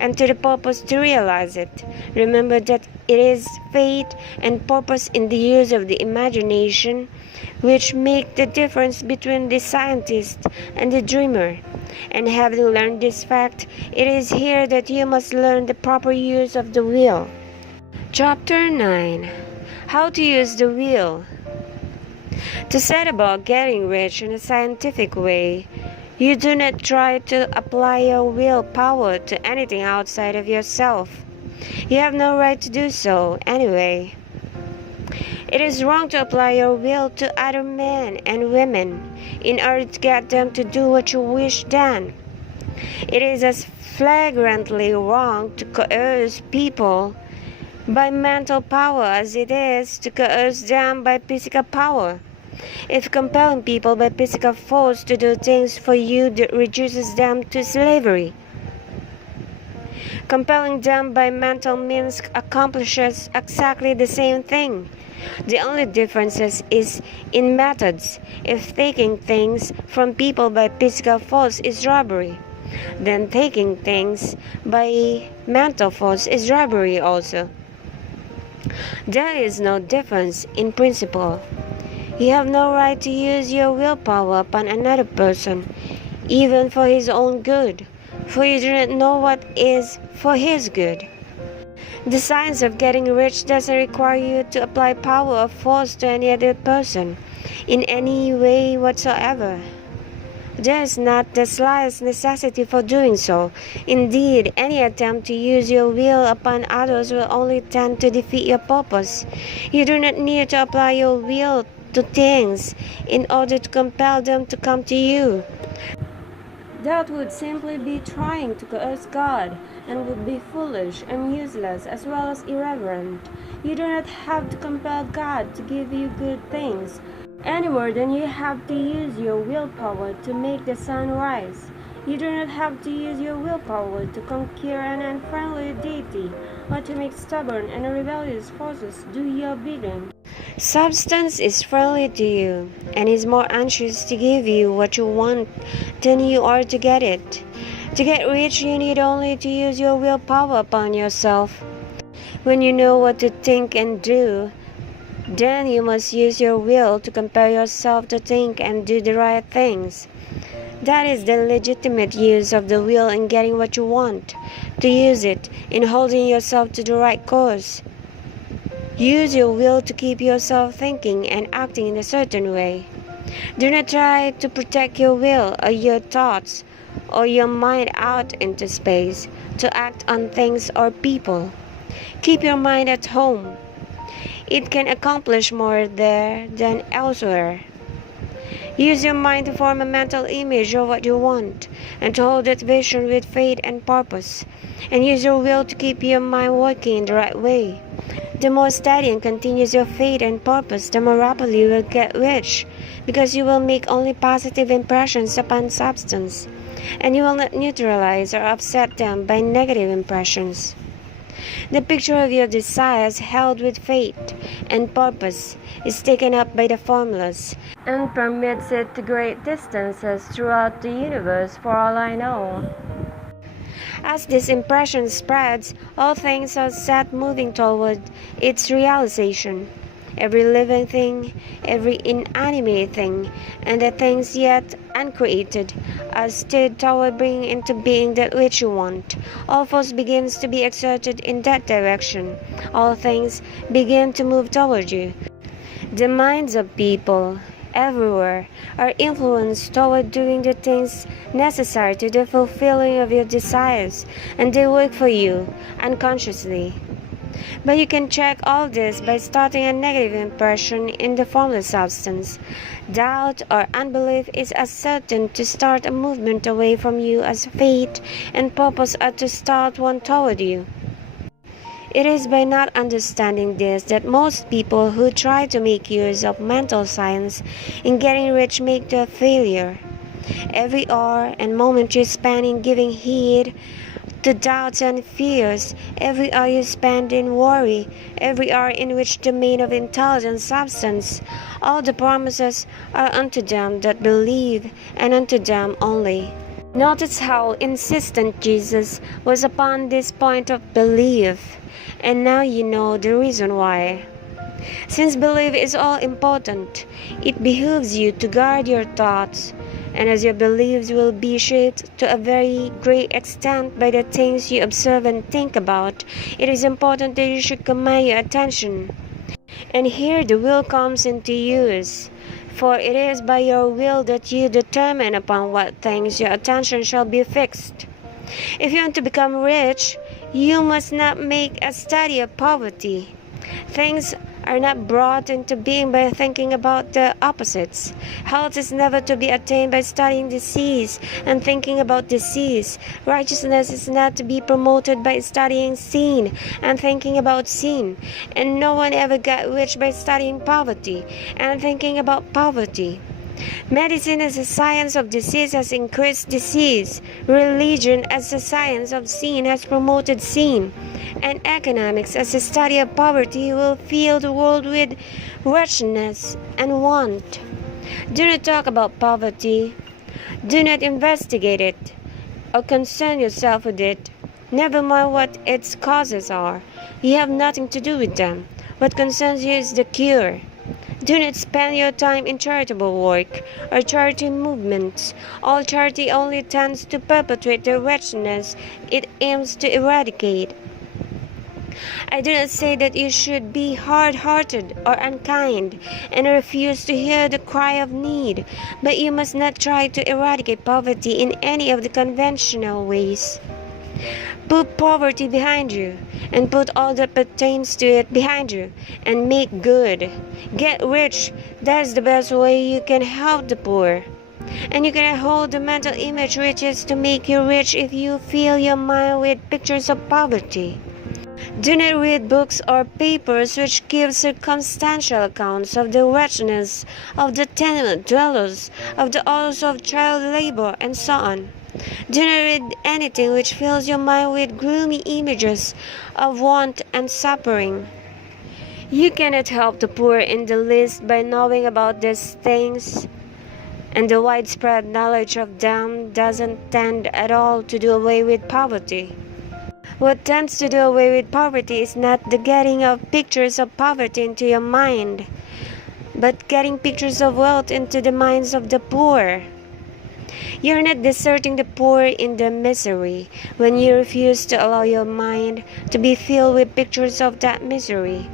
and to the purpose to realize it. Remember that it is fate and purpose in the use of the imagination which make the difference between the scientist and the dreamer. And having learned this fact, it is here that you must learn the proper use of the will. Chapter 9. How to use the will. To set about getting rich in a scientific way, you do not try to apply your willpower to anything outside of yourself. You have no right to do so anyway. It is wrong to apply your will to other men and women in order to get them to do what you wish done. It is as flagrantly wrong to coerce people by mental power as it is to coerce them by physical power. If compelling people by physical force to do things for you reduces them to slavery, compelling them by mental means accomplishes exactly the same thing. The only difference is in methods. If taking things from people by physical force is robbery, then taking things by mental force is robbery also. There is no difference in principle. You have no right to use your willpower upon another person, even for his own good, for you do not know what is for his good. The science of getting rich doesn't require you to apply power or force to any other person in any way whatsoever. There is not the slightest necessity for doing so. Indeed, any attempt to use your will upon others will only tend to defeat your purpose. You do not need to apply your will to things in order to compel them to come to you. That would simply be trying to coerce God, and would be foolish and useless as well as irreverent. You do not have to compel God to give you good things, any more than you have to use your willpower to make the sun rise. You do not have to use your willpower to conquer an unfriendly deity, or to make stubborn and rebellious forces do your bidding. Substance is friendly to you, and is more anxious to give you what you want than you are to get it. To get rich, you need only to use your willpower upon yourself. When you know what to think and do, then you must use your will to compel yourself to think and do the right things. That is the legitimate use of the will in getting what you want. To use it in holding yourself to the right course. Use your will to keep yourself thinking and acting in a certain way. Do not try to protect your will or your thoughts or your mind out into space to act on things or people. Keep your mind at home. It can accomplish more there than elsewhere. Use your mind to form a mental image of what you want and to hold that vision with faith and purpose. And use your will to keep your mind working in the right way. The more steady and continuous your faith and purpose, the more rapidly you will get rich, because you will make only positive impressions upon substance, and you will not neutralize or upset them by negative impressions. The picture of your desires held with faith and purpose is taken up by the formless and permits it to great distances throughout the universe for all I know. As this impression spreads, all things are set moving toward its realization. Every living thing, every inanimate thing, and the things yet uncreated are stirred toward bringing into being that which you want. All force begins to be exerted in that direction. All things begin to move toward you. The minds of people everywhere are influenced toward doing the things necessary to the fulfilling of your desires, and they work for you unconsciously. But you can check all this by starting a negative impression in the formless substance. Doubt or unbelief is as certain to start a movement away from you as fate and purpose are to start one toward you. It is by not understanding this that most people who try to make use of mental science in getting rich make their failure. Every hour and moment you spend in giving heed to doubts and fears, every hour you spend in worry, every hour in which the domain of intelligent substance, all the promises are unto them that believe, and unto them only. Notice how insistent Jesus was upon this point of belief, and now you know the reason why. Since belief is all important, it behooves you to guard your thoughts, and as your beliefs will be shaped to a very great extent by the things you observe and think about, it is important that you should command your attention. And here the will comes into use. For it is by your will that you determine upon what things your attention shall be fixed. If you want to become rich, you must not make a study of poverty. Things are not brought into being by thinking about the opposites. Health is never to be attained by studying disease and thinking about disease. Righteousness is not to be promoted by studying sin and thinking about sin. And no one ever got rich by studying poverty and thinking about poverty. Medicine as a science of disease has increased disease. Religion as a science of sin has promoted sin. And economics as a study of poverty will fill the world with wretchedness and want. Do not talk about poverty. Do not investigate it or concern yourself with it. Never mind what its causes are. You have nothing to do with them. What concerns you is the cure. Do not spend your time in charitable work or charity movements. All charity only tends to perpetuate the wretchedness it aims to eradicate. I do not say that you should be hard-hearted or unkind and refuse to hear the cry of need, but you must not try to eradicate poverty in any of the conventional ways. Put poverty behind you, and put all that pertains to it behind you, and make good. Get rich. That is the best way you can help the poor. And you can hold the mental image which is to make you rich if you fill your mind with pictures of poverty. Do not read books or papers which give circumstantial accounts of the wretchedness of the tenement dwellers, of the authors of child labor, and so on. Do not read anything which fills your mind with gloomy images of want and suffering. You cannot help the poor in the least by knowing about these things, and the widespread knowledge of them doesn't tend at all to do away with poverty. What tends to do away with poverty is not the getting of pictures of poverty into your mind, but getting pictures of wealth into the minds of the poor. You're not deserting the poor in their misery when you refuse to allow your mind to be filled with pictures of that misery.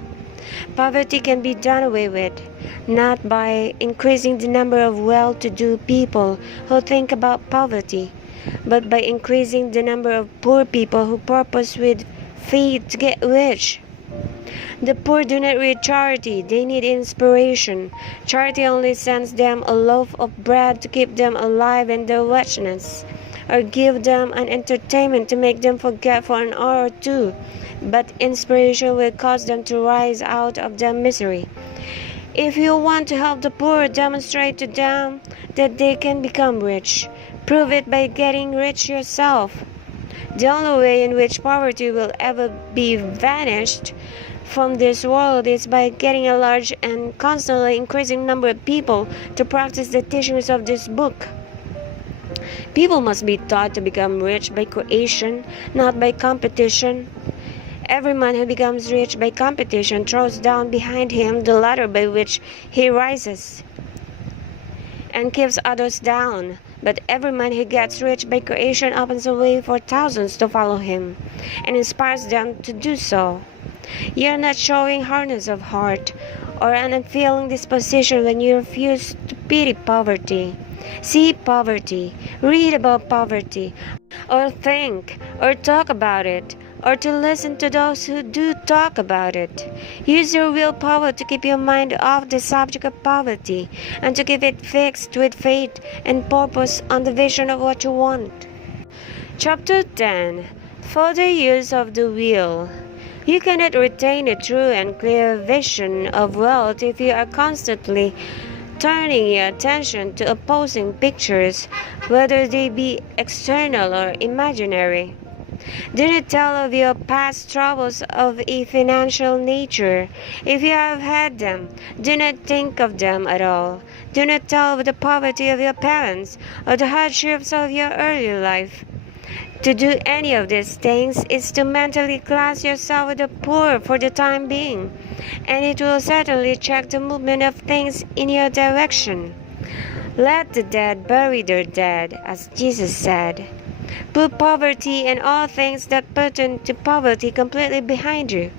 Poverty can be done away with, not by increasing the number of well-to-do people who think about poverty, but by increasing the number of poor people who purpose with faith to get rich. The poor do not need charity, they need inspiration. Charity only sends them a loaf of bread to keep them alive in their wretchedness, or give them an entertainment to make them forget for an hour or two. But inspiration will cause them to rise out of their misery. If you want to help the poor, demonstrate to them that they can become rich. Prove it by getting rich yourself. The only way in which poverty will ever be vanished from this world is by getting a large and constantly increasing number of people to practice the teachings of this book. People must be taught to become rich by creation, not by competition. Every man who becomes rich by competition throws down behind him the ladder by which he rises and keeps others down. But every man who gets rich by creation opens a way for thousands to follow him and inspires them to do so. You are not showing hardness of heart or an unfeeling disposition when you refuse to pity poverty. See poverty, read about poverty, or think or talk about it, or to listen to those who do talk about it. Use your willpower to keep your mind off the subject of poverty and to keep it fixed with faith and purpose on the vision of what you want. Chapter 10. Further use of the will. You cannot retain a true and clear vision of wealth if you are constantly turning your attention to opposing pictures, whether they be external or imaginary. Do not tell of your past troubles of a financial nature. If you have had them, do not think of them at all. Do not tell of the poverty of your parents or the hardships of your early life. To do any of these things is to mentally class yourself with the poor for the time being, and it will certainly check the movement of things in your direction. Let the dead bury their dead, as Jesus said. Put poverty and all things that pertain to poverty completely behind you.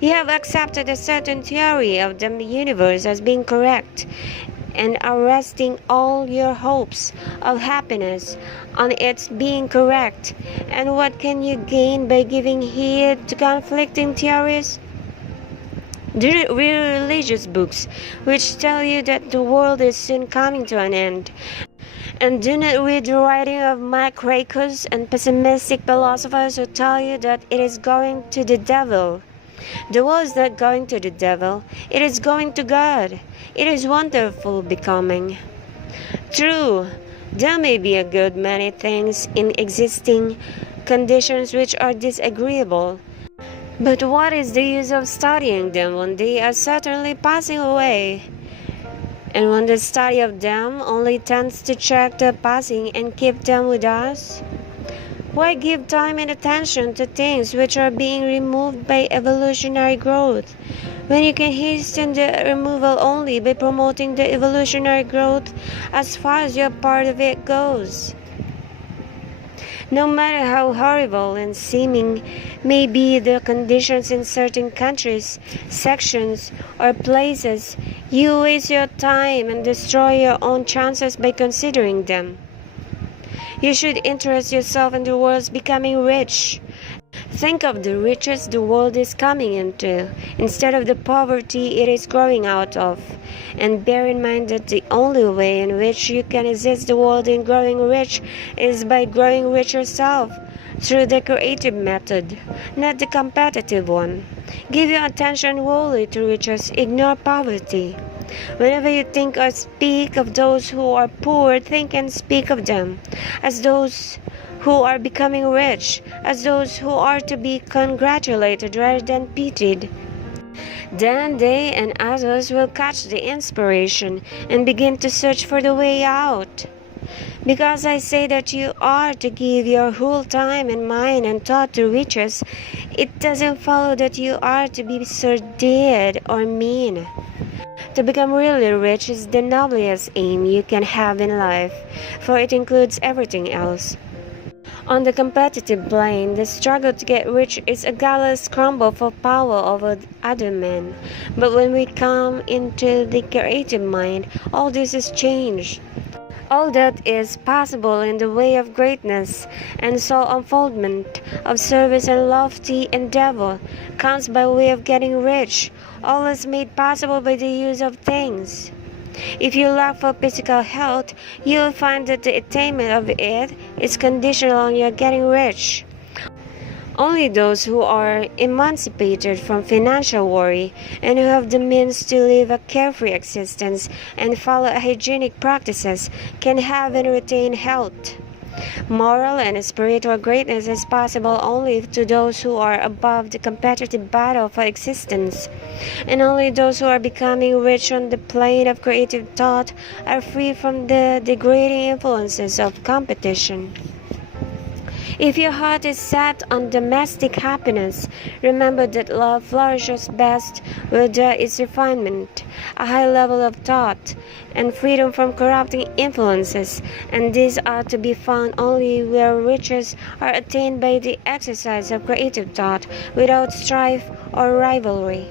You have accepted a certain theory of the universe as being correct, and are resting all your hopes of happiness on its being correct. And what can you gain by giving heed to conflicting theories? Do not read religious books which tell you that the world is soon coming to an end. And do not read the writing of macraceous and pessimistic philosophers who tell you that it is going to the devil. The world is not going to the devil, it is going to God. It is wonderful becoming. True, there may be a good many things in existing conditions which are disagreeable. But what is the use of studying them when they are certainly passing away? And when the study of them only tends to check their passing and keep them with us? Why give time and attention to things which are being removed by evolutionary growth, when you can hasten the removal only by promoting the evolutionary growth as far as your part of it goes? No matter how horrible and seeming may be the conditions in certain countries, sections, or places, you waste your time and destroy your own chances by considering them. You should interest yourself in the world's becoming rich. Think of the riches the world is coming into, instead of the poverty it is growing out of. And bear in mind that the only way in which you can assist the world in growing rich is by growing rich yourself, through the creative method, not the competitive one. Give your attention wholly to riches, ignore poverty. Whenever you think or speak of those who are poor, think and speak of them as those who are becoming rich, as those who are to be congratulated rather than pitied. Then they and others will catch the inspiration and begin to search for the way out. Because I say that you are to give your whole time and mind and thought to riches, it doesn't follow that you are to be sordid or mean. To become really rich is the noblest aim you can have in life, for it includes everything else. On the competitive plane, the struggle to get rich is a gallant scramble for power over other men. But when we come into the creative mind, all this is changed. All that is possible in the way of greatness and soul unfoldment, of service and lofty endeavor, comes by way of getting rich. All is made possible by the use of things. If you lack for physical health, you will find that the attainment of it is conditional on your getting rich. Only those who are emancipated from financial worry and who have the means to live a carefree existence and follow hygienic practices can have and retain health. Moral and spiritual greatness is possible only to those who are above the competitive battle for existence, and only those who are becoming rich on the plane of creative thought are free from the degrading influences of competition. If your heart is set on domestic happiness, remember that love flourishes best where there is refinement, a high level of thought, and freedom from corrupting influences, and these are to be found only where riches are attained by the exercise of creative thought without strife or rivalry.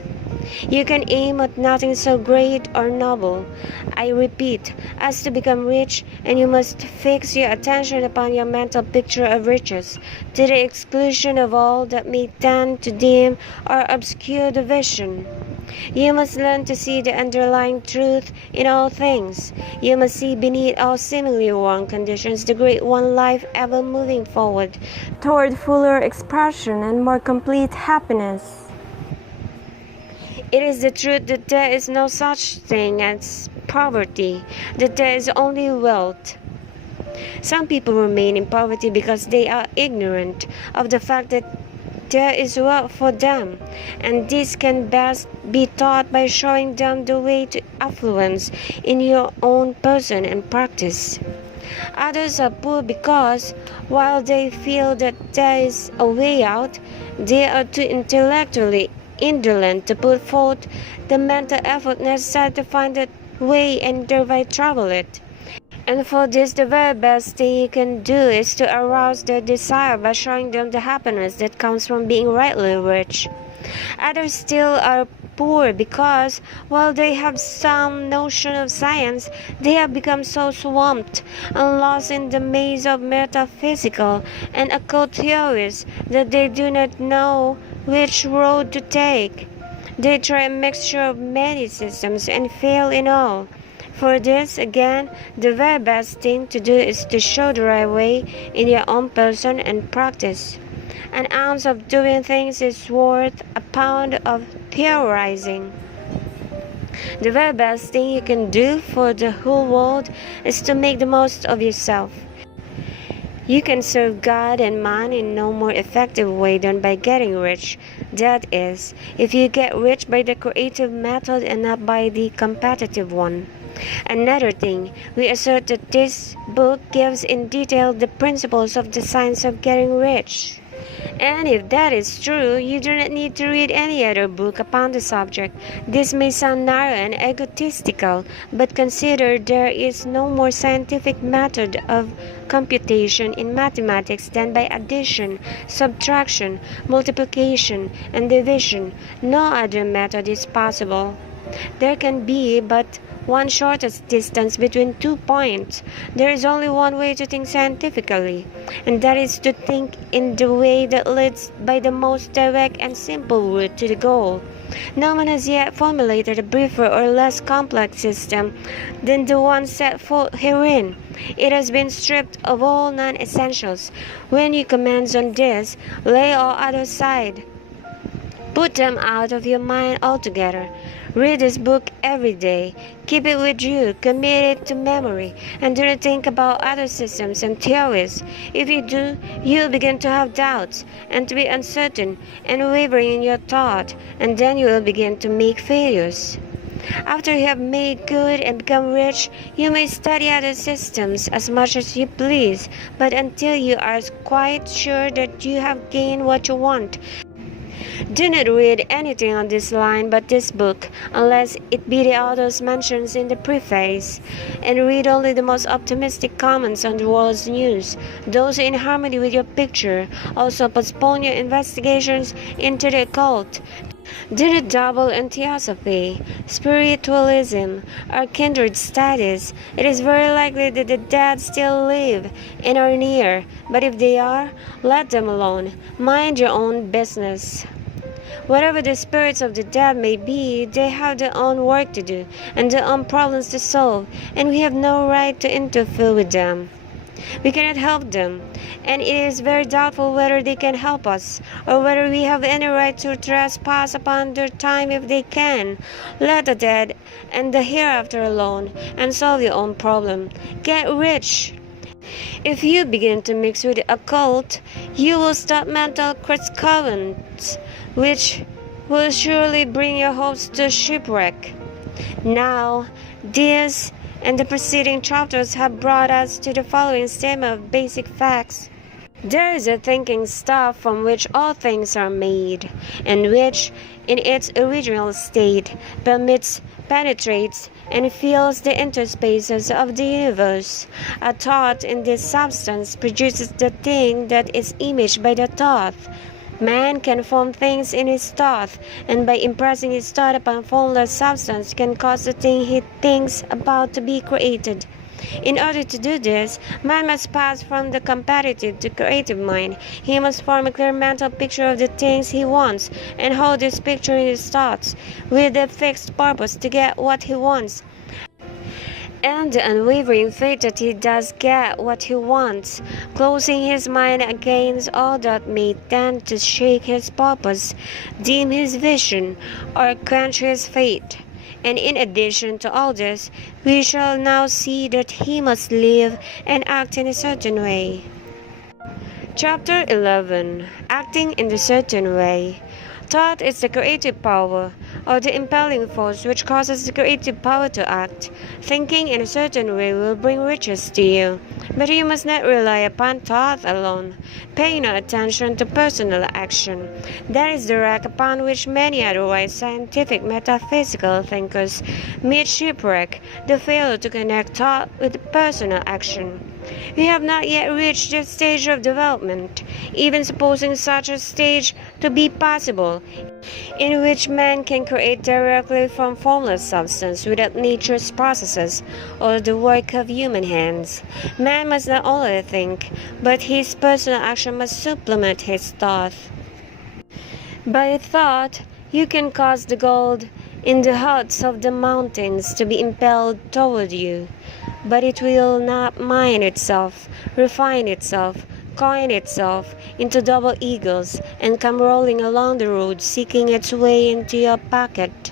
You can aim at nothing so great or noble, I repeat, as to become rich, and you must fix your attention upon your mental picture of riches, to the exclusion of all that may tend to dim or obscure the vision. You must learn to see the underlying truth in all things. You must see beneath all seemingly wrong conditions the great one life ever moving forward toward fuller expression and more complete happiness. It is the truth that there is no such thing as poverty, that there is only wealth. Some people remain in poverty because they are ignorant of the fact that there is wealth for them, and this can best be taught by showing them the way to affluence in your own person and practice. Others are poor because, while they feel that there is a way out, they are too intellectually indolent to put forth the mental effort necessary to find that way and thereby travel it. And for this, the very best thing you can do is to arouse their desire by showing them the happiness that comes from being rightly rich. Others still are poor because, while they have some notion of science, they have become so swamped and lost in the maze of metaphysical and occult theories that they do not know which road to take. They try a mixture of many systems and fail in all. For this, again, the very best thing to do is to show the right way in your own person and practice. An ounce of doing things is worth a pound of theorizing. The very best thing you can do for the whole world is to make the most of yourself. You can serve God and man in no more effective way than by getting rich. That is, if you get rich by the creative method and not by the competitive one. Another thing, we assert that this book gives in detail the principles of the science of getting rich. And if that is true, you do not need to read any other book upon the subject. This may sound narrow and egotistical, but consider there is no more scientific method of computation in mathematics than by addition, subtraction, multiplication, and division. No other method is possible. There can be but one shortest distance between 2 points. There is only one way to think scientifically, and that is to think in the way that leads by the most direct and simple route to the goal. No one has yet formulated a briefer or less complex system than the one set forth herein. It has been stripped of all non-essentials. When you commence on this, lay all others aside. Put them out of your mind altogether. Read this book every day. Keep it with you, commit it to memory, and do not think about other systems and theories. If you do, you'll begin to have doubts, and to be uncertain and wavering in your thought, and then you will begin to make failures. After you have made good and become rich, you may study other systems as much as you please, but until you are quite sure that you have gained what you want, do not read anything on this line but this book, unless it be the author's mentions in the preface, and read only the most optimistic comments on the world's news, those in harmony with your picture. Also postpone your investigations into the occult. Do not dabble in theosophy, spiritualism, or kindred studies. It is very likely that the dead still live and are near, but if they are, let them alone. Mind your own business. Whatever the spirits of the dead may be, they have their own work to do and their own problems to solve, and we have no right to interfere with them. We cannot help them, and it is very doubtful whether they can help us, or whether we have any right to trespass upon their time if they can. Let the dead and the hereafter alone, and solve your own problem. Get rich. If you begin to mix with the occult, you will start mental currents, which will surely bring your hopes to shipwreck. Now, this and the preceding chapters have brought us to the following statement of basic facts. There is a thinking stuff from which all things are made, and which, in its original state, penetrates and fills the interspaces of the universe. A thought in this substance produces the thing that is imaged by the thought. Man can form things in his thought, and by impressing his thought upon formless substance can cause the thing he thinks about to be created. In order to do this, man must pass from the competitive to creative mind. He must form a clear mental picture of the things he wants, and hold this picture in his thoughts, with the fixed purpose to get what he wants, and the unwavering faith that he does get what he wants, closing his mind against all that may tend to shake his purpose, dim his vision, or quench his faith. And in addition to all this, we shall now see that he must live and act in a certain way. Chapter 11. Acting in a certain way. Thought is the creative power, or the impelling force which causes the creative power to act. Thinking in a certain way will bring riches to you, but you must not rely upon thought alone. Pay no attention to personal action. That is the rack upon which many otherwise scientific metaphysical thinkers meet shipwreck, the failure to connect thought with personal action. We have not yet reached this stage of development, even supposing such a stage to be possible, in which man can create directly from formless substance without nature's processes or the work of human hands. Man must not only think, but his personal action must supplement his thought. By thought, you can cause the gold in the hearts of the mountains to be impelled toward you, but it will not mine itself, refine itself, coin itself into double eagles, and come rolling along the road seeking its way into your pocket.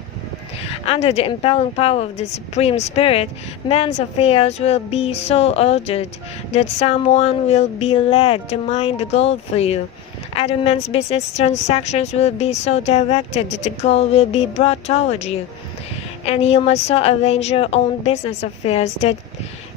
Under the impelling power of the Supreme Spirit, man's affairs will be so ordered that someone will be led to mine the gold for you. Other men's business transactions will be so directed that the gold will be brought toward you. And you must so arrange your own business affairs that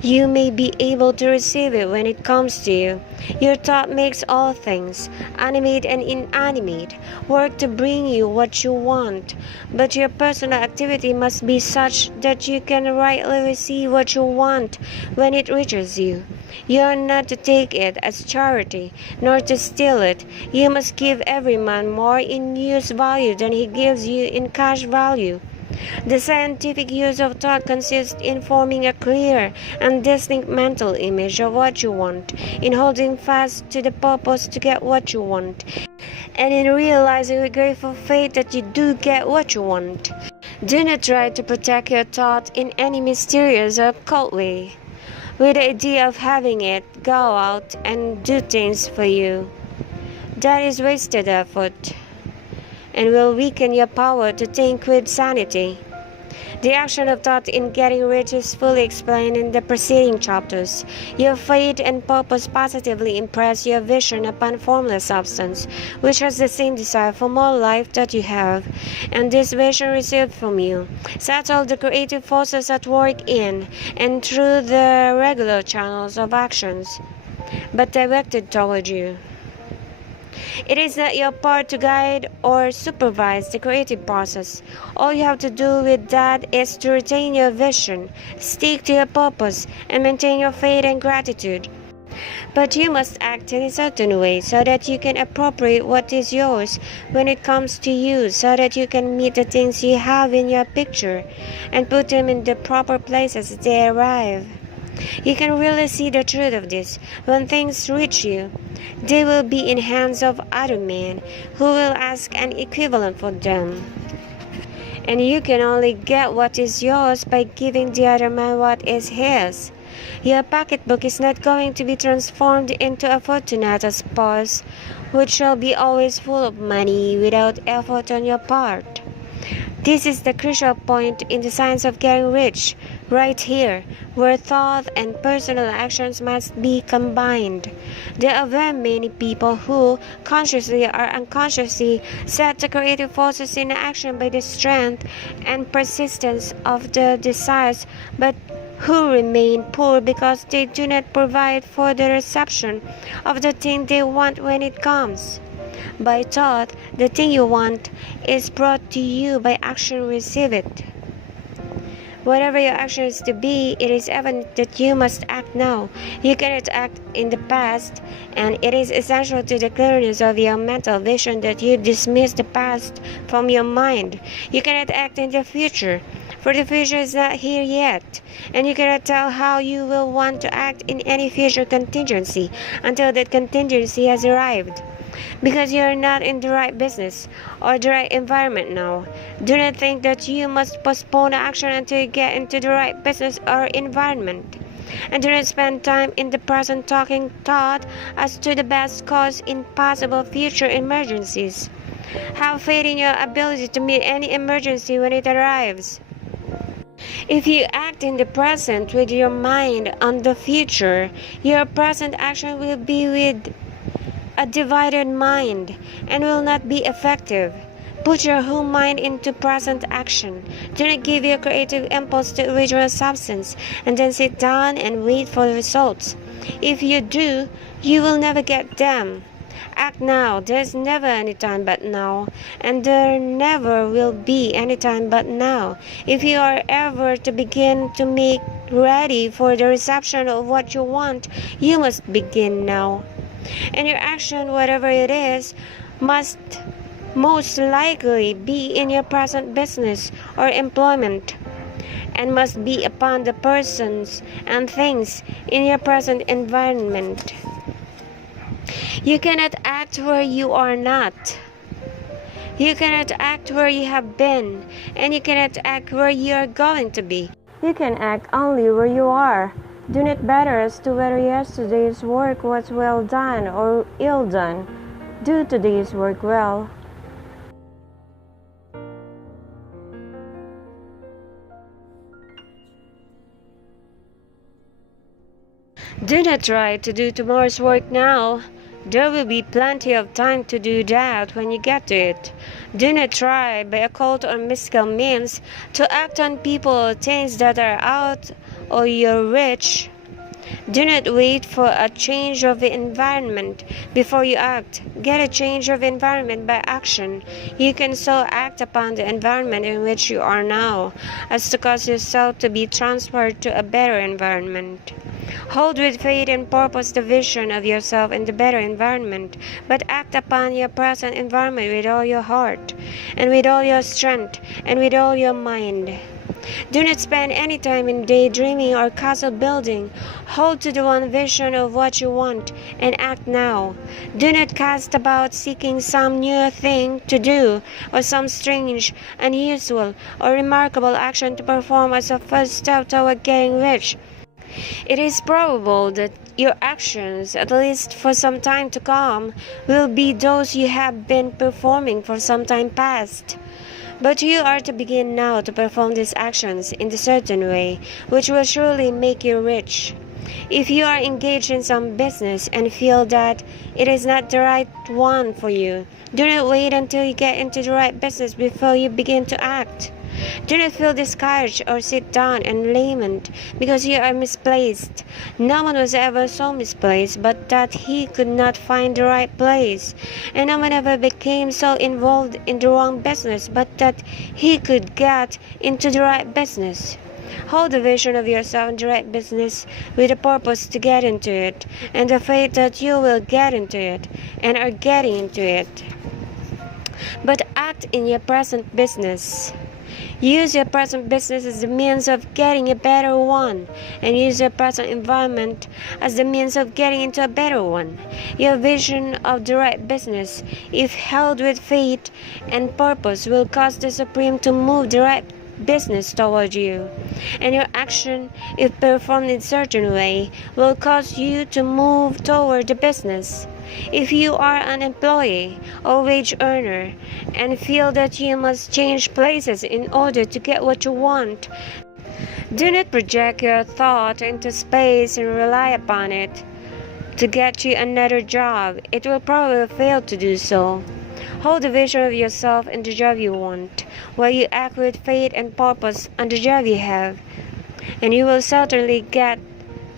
you may be able to receive it when it comes to you. Your thought makes all things, animate and inanimate, work to bring you what you want. But your personal activity must be such that you can rightly receive what you want when it reaches you. You are not to take it as charity, nor to steal it. You must give every man more in use value than he gives you in cash value. The scientific use of thought consists in forming a clear and distinct mental image of what you want, in holding fast to the purpose to get what you want, and in realizing with grateful faith that you do get what you want. Do not try to protect your thought in any mysterious or occult way, with the idea of having it go out and do things for you. That is wasted effort, and will weaken your power to think with sanity. The action of thought in getting rich is fully explained in the preceding chapters. Your faith and purpose positively impress your vision upon formless substance, which has the same desire for more life that you have, and this vision received from you sets all the creative forces at work in and through the regular channels of actions, but directed toward you. It is not your part to guide or supervise the creative process. All you have to do with that is to retain your vision, stick to your purpose, and maintain your faith and gratitude. But you must act in a certain way so that you can appropriate what is yours when it comes to you, so that you can meet the things you have in your picture and put them in the proper places as they arrive. You can really see the truth of this when things reach you. They will be in hands of other men who will ask an equivalent for them. And you can only get what is yours by giving the other man what is his. Your pocketbook is not going to be transformed into a Fortunatus purse, which shall be always full of money without effort on your part. This is the crucial point in the science of getting rich, right here, where thought and personal actions must be combined. There are very many people who, consciously or unconsciously, set the creative forces in action by the strength and persistence of their desires, but who remain poor because they do not provide for the reception of the thing they want when it comes. By thought, the thing you want is brought to you. By action, receive it. Whatever your action is to be, it is evident that you must act now. You cannot act in the past, and it is essential to the clearness of your mental vision that you dismiss the past from your mind. You cannot act in the future, for the future is not here yet, and you cannot tell how you will want to act in any future contingency until that contingency has arrived. Because you are not in the right business or the right environment now. Do not think that you must postpone action until you get into the right business or environment. And do not spend time in the present talking thought as to the best course in possible future emergencies. Have faith in your ability to meet any emergency when it arrives. If you act in the present with your mind on the future, your present action will be with a divided mind and will not be effective. Put your whole mind into present action. Do not give your creative impulse to original substance and then sit down and wait for the results. If you do, you will never get them. Act now. There's never any time but now, and there never will be any time but now. If you are ever to begin to make ready for the reception of what you want, you must begin now. And your action, whatever it is, must most likely be in your present business or employment, and must be upon the persons and things in your present environment. You cannot act where you are not. You cannot act where you have been, and you cannot act where you are going to be. You can act only where you are. Do not matter as to whether yesterday's work was well done or ill done. Do today's work well. Do not try to do tomorrow's work now. There will be plenty of time to do that when you get to it. Do not try by occult or mystical means to act on people or things that are out of your reach. Do not wait for a change of the environment before you act. Get a change of environment by action. You can so act upon the environment in which you are now as to cause yourself to be transferred to a better environment. Hold with faith and purpose the vision of yourself in the better environment, but act upon your present environment with all your heart, and with all your strength, and with all your mind. Do not spend any time in daydreaming or castle building. Hold to the one vision of what you want and act now. Do not cast about seeking some new thing to do or some strange, unusual, or remarkable action to perform as a first step toward getting rich. It is probable that your actions, at least for some time to come, will be those you have been performing for some time past. But you are to begin now to perform these actions in a certain way, which will surely make you rich. If you are engaged in some business and feel that it is not the right one for you, do not wait until you get into the right business before you begin to act. Do not feel discouraged or sit down and lament because you are misplaced. No one was ever so misplaced but that he could not find the right place, and no one ever became so involved in the wrong business but that he could get into the right business. Hold the vision of yourself in the right business with a purpose to get into it, and the faith that you will get into it and are getting into it. But act in your present business. Use your present business as the means of getting a better one, and use your present environment as the means of getting into a better one. Your vision of the right business, if held with faith and purpose, will cause the Supreme to move the right business toward you, and your action, if performed in a certain way, will cause you to move toward the business. If you are an employee or wage earner and feel that you must change places in order to get what you want, do not project your thought into space and rely upon it to get you another job. It will probably fail to do so. Hold the vision of yourself in the job you want, while you act with faith and purpose on the job you have, and you will certainly get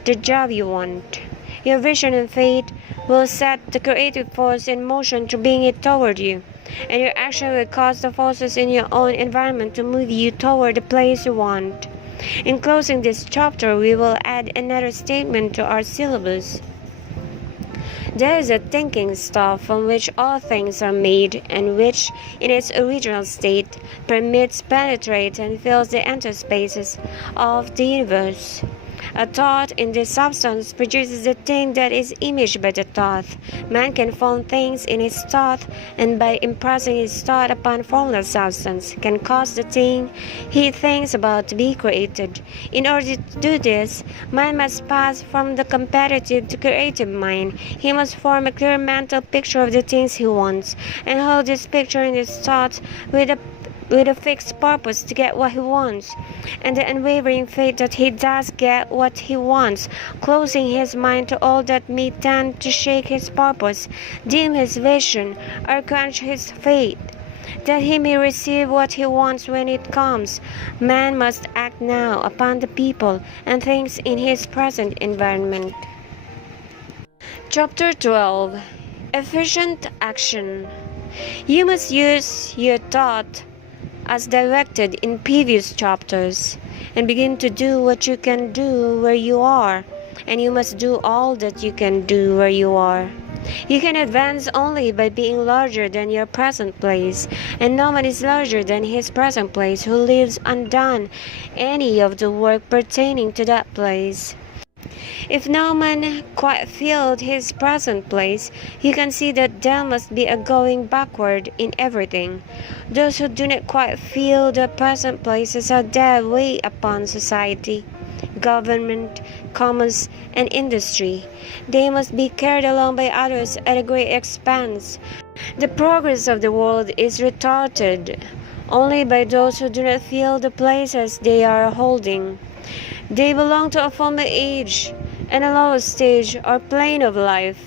the job you want. Your vision and faith will set the creative force in motion to bring it toward you, and your action will cause the forces in your own environment to move you toward the place you want. In closing this chapter, we will add another statement to our syllabus. There is a thinking stuff from which all things are made, and which, in its original state, permits, penetrates, and fills the interspaces of the universe. A thought in this substance produces the thing that is imaged by the thought. Man can form things in his thought, and by impressing his thought upon formless substance, can cause the thing he thinks about to be created. In order to do this, man must pass from the competitive to creative mind. He must form a clear mental picture of the things he wants, and hold this picture in his thoughts with with a fixed purpose to get what he wants, and the unwavering faith that he does get what he wants, closing his mind to all that may tend to shake his purpose, dim his vision, or quench his faith, that he may receive what he wants when it comes. Man must act now upon the people and things in his present environment. Chapter 12. Efficient Action. You must use your thought as directed in previous chapters, and begin to do what you can do where you are, and you must do all that you can do where you are. You can advance only by being larger than your present place, and no man is larger than his present place who leaves undone any of the work pertaining to that place. If no man quite filled his present place, you can see that there must be a going backward in everything. Those who do not quite fill their present places are dead weight upon society, government, commerce, and industry. They must be carried along by others at a great expense. The progress of the world is retarded only by those who do not fill the places they are holding. They belong to a former age and a lower stage or plane of life,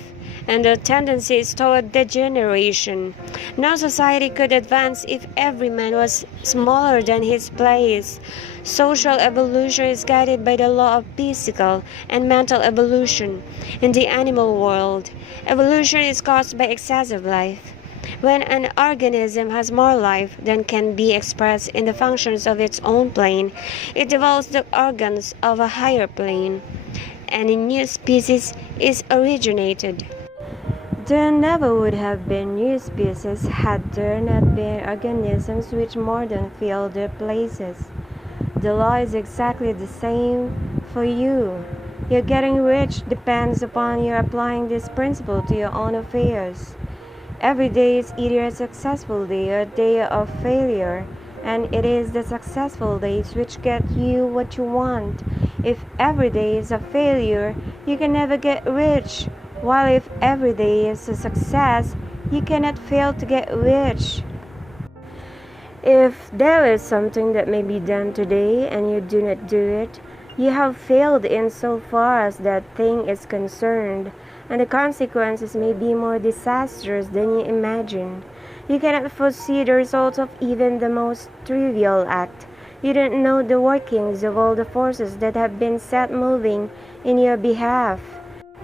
and their tendency is toward degeneration. No society could advance if every man was smaller than his place. Social evolution is guided by the law of physical and mental evolution. In the animal world, evolution is caused by excessive life. When an organism has more life than can be expressed in the functions of its own plane, it develops the organs of a higher plane, and a new species is originated. There never would have been new species had there not been organisms which more than fill their places. The law is exactly the same for you. Your getting rich depends upon your applying this principle to your own affairs. Every day is either a successful day or a day of failure, and it is the successful days which get you what you want. If every day is a failure, you can never get rich, while if every day is a success, you cannot fail to get rich. If there is something that may be done today and you do not do it, you have failed in so far as that thing is concerned, and the consequences may be more disastrous than you imagined. You cannot foresee the results of even the most trivial act. You don't know the workings of all the forces that have been set moving in your behalf.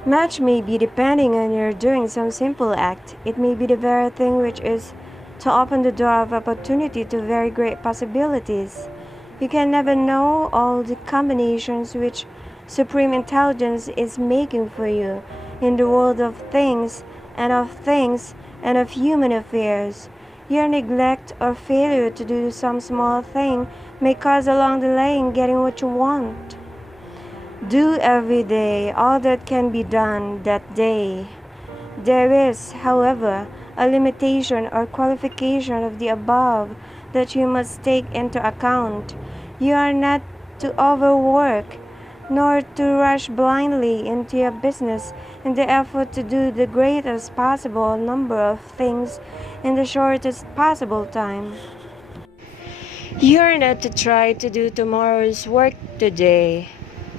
Much may be depending on your doing some simple act. It may be the very thing which is to open the door of opportunity to very great possibilities. You can never know all the combinations which supreme intelligence is making for you in the world of things and of human affairs. Your neglect or failure to do some small thing may cause a long delay in getting what you want. Do every day all that can be done that day. There is, however, a limitation or qualification of the above that you must take into account. You are not to overwork, nor to rush blindly into your business in the effort to do the greatest possible number of things in the shortest possible time. You are not to try to do tomorrow's work today,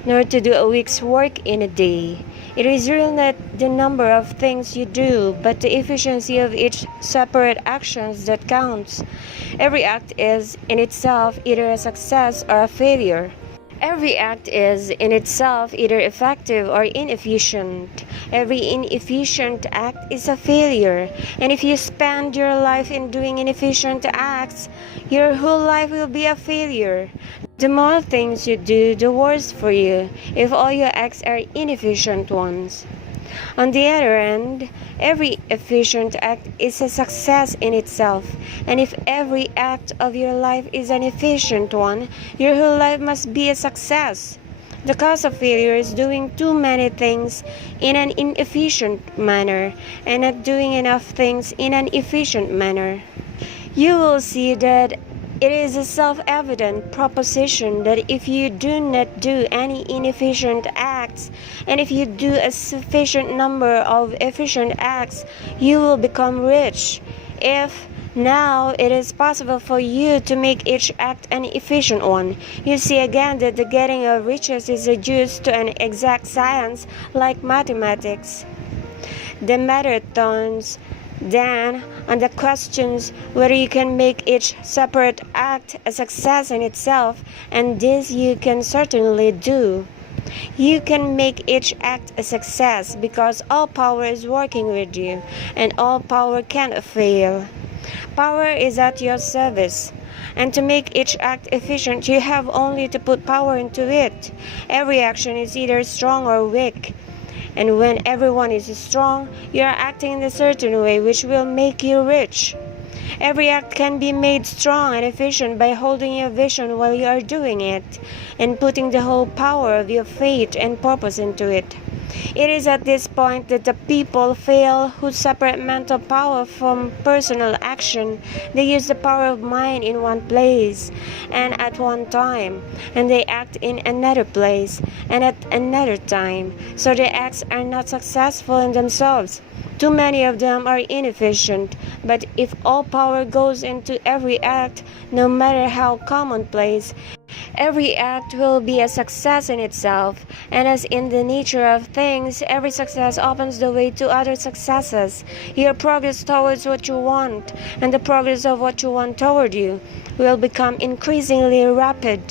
nor to do a week's work in a day. It is really not the number of things you do, but the efficiency of each separate action that counts. Every act is in itself either a success or a failure. Every act is in itself either effective or inefficient. Every inefficient act is a failure. And if you spend your life in doing inefficient acts, your whole life will be a failure. The more things you do, the worse for you, if all your acts are inefficient ones. On the other hand, every efficient act is a success in itself, and if every act of your life is an efficient one, your whole life must be a success. The cause of failure is doing too many things in an inefficient manner, and not doing enough things in an efficient manner. You will see that it is a self-evident proposition that if you do not do any inefficient acts, and if you do a sufficient number of efficient acts, you will become rich. If Now it is possible for you to make each act an efficient one. You see again that the getting of riches is reduced to an exact science like mathematics. The matter turns then on the questions whether you can make each separate act a success in itself, and this you can certainly do. You can make each act a success because all power is working with you, and all power cannot fail. Power is at your service. And to make each act efficient, you have only to put power into it. Every action is either strong or weak. And when everyone is strong, you are acting in a certain way which will make you rich. Every act can be made strong and efficient by holding your vision while you are doing it, and putting the whole power of your fate and purpose into it. It is at this point that the people fail who separate mental power from personal action. They use the power of mind in one place and at one time, and they act in another place and at another time, so their acts are not successful in themselves. Too many of them are inefficient, but if all power goes into every act, no matter how commonplace, every act will be a success in itself, and as in the nature of things, every success opens the way to other successes. Your progress towards what you want, and the progress of what you want toward you, will become increasingly rapid.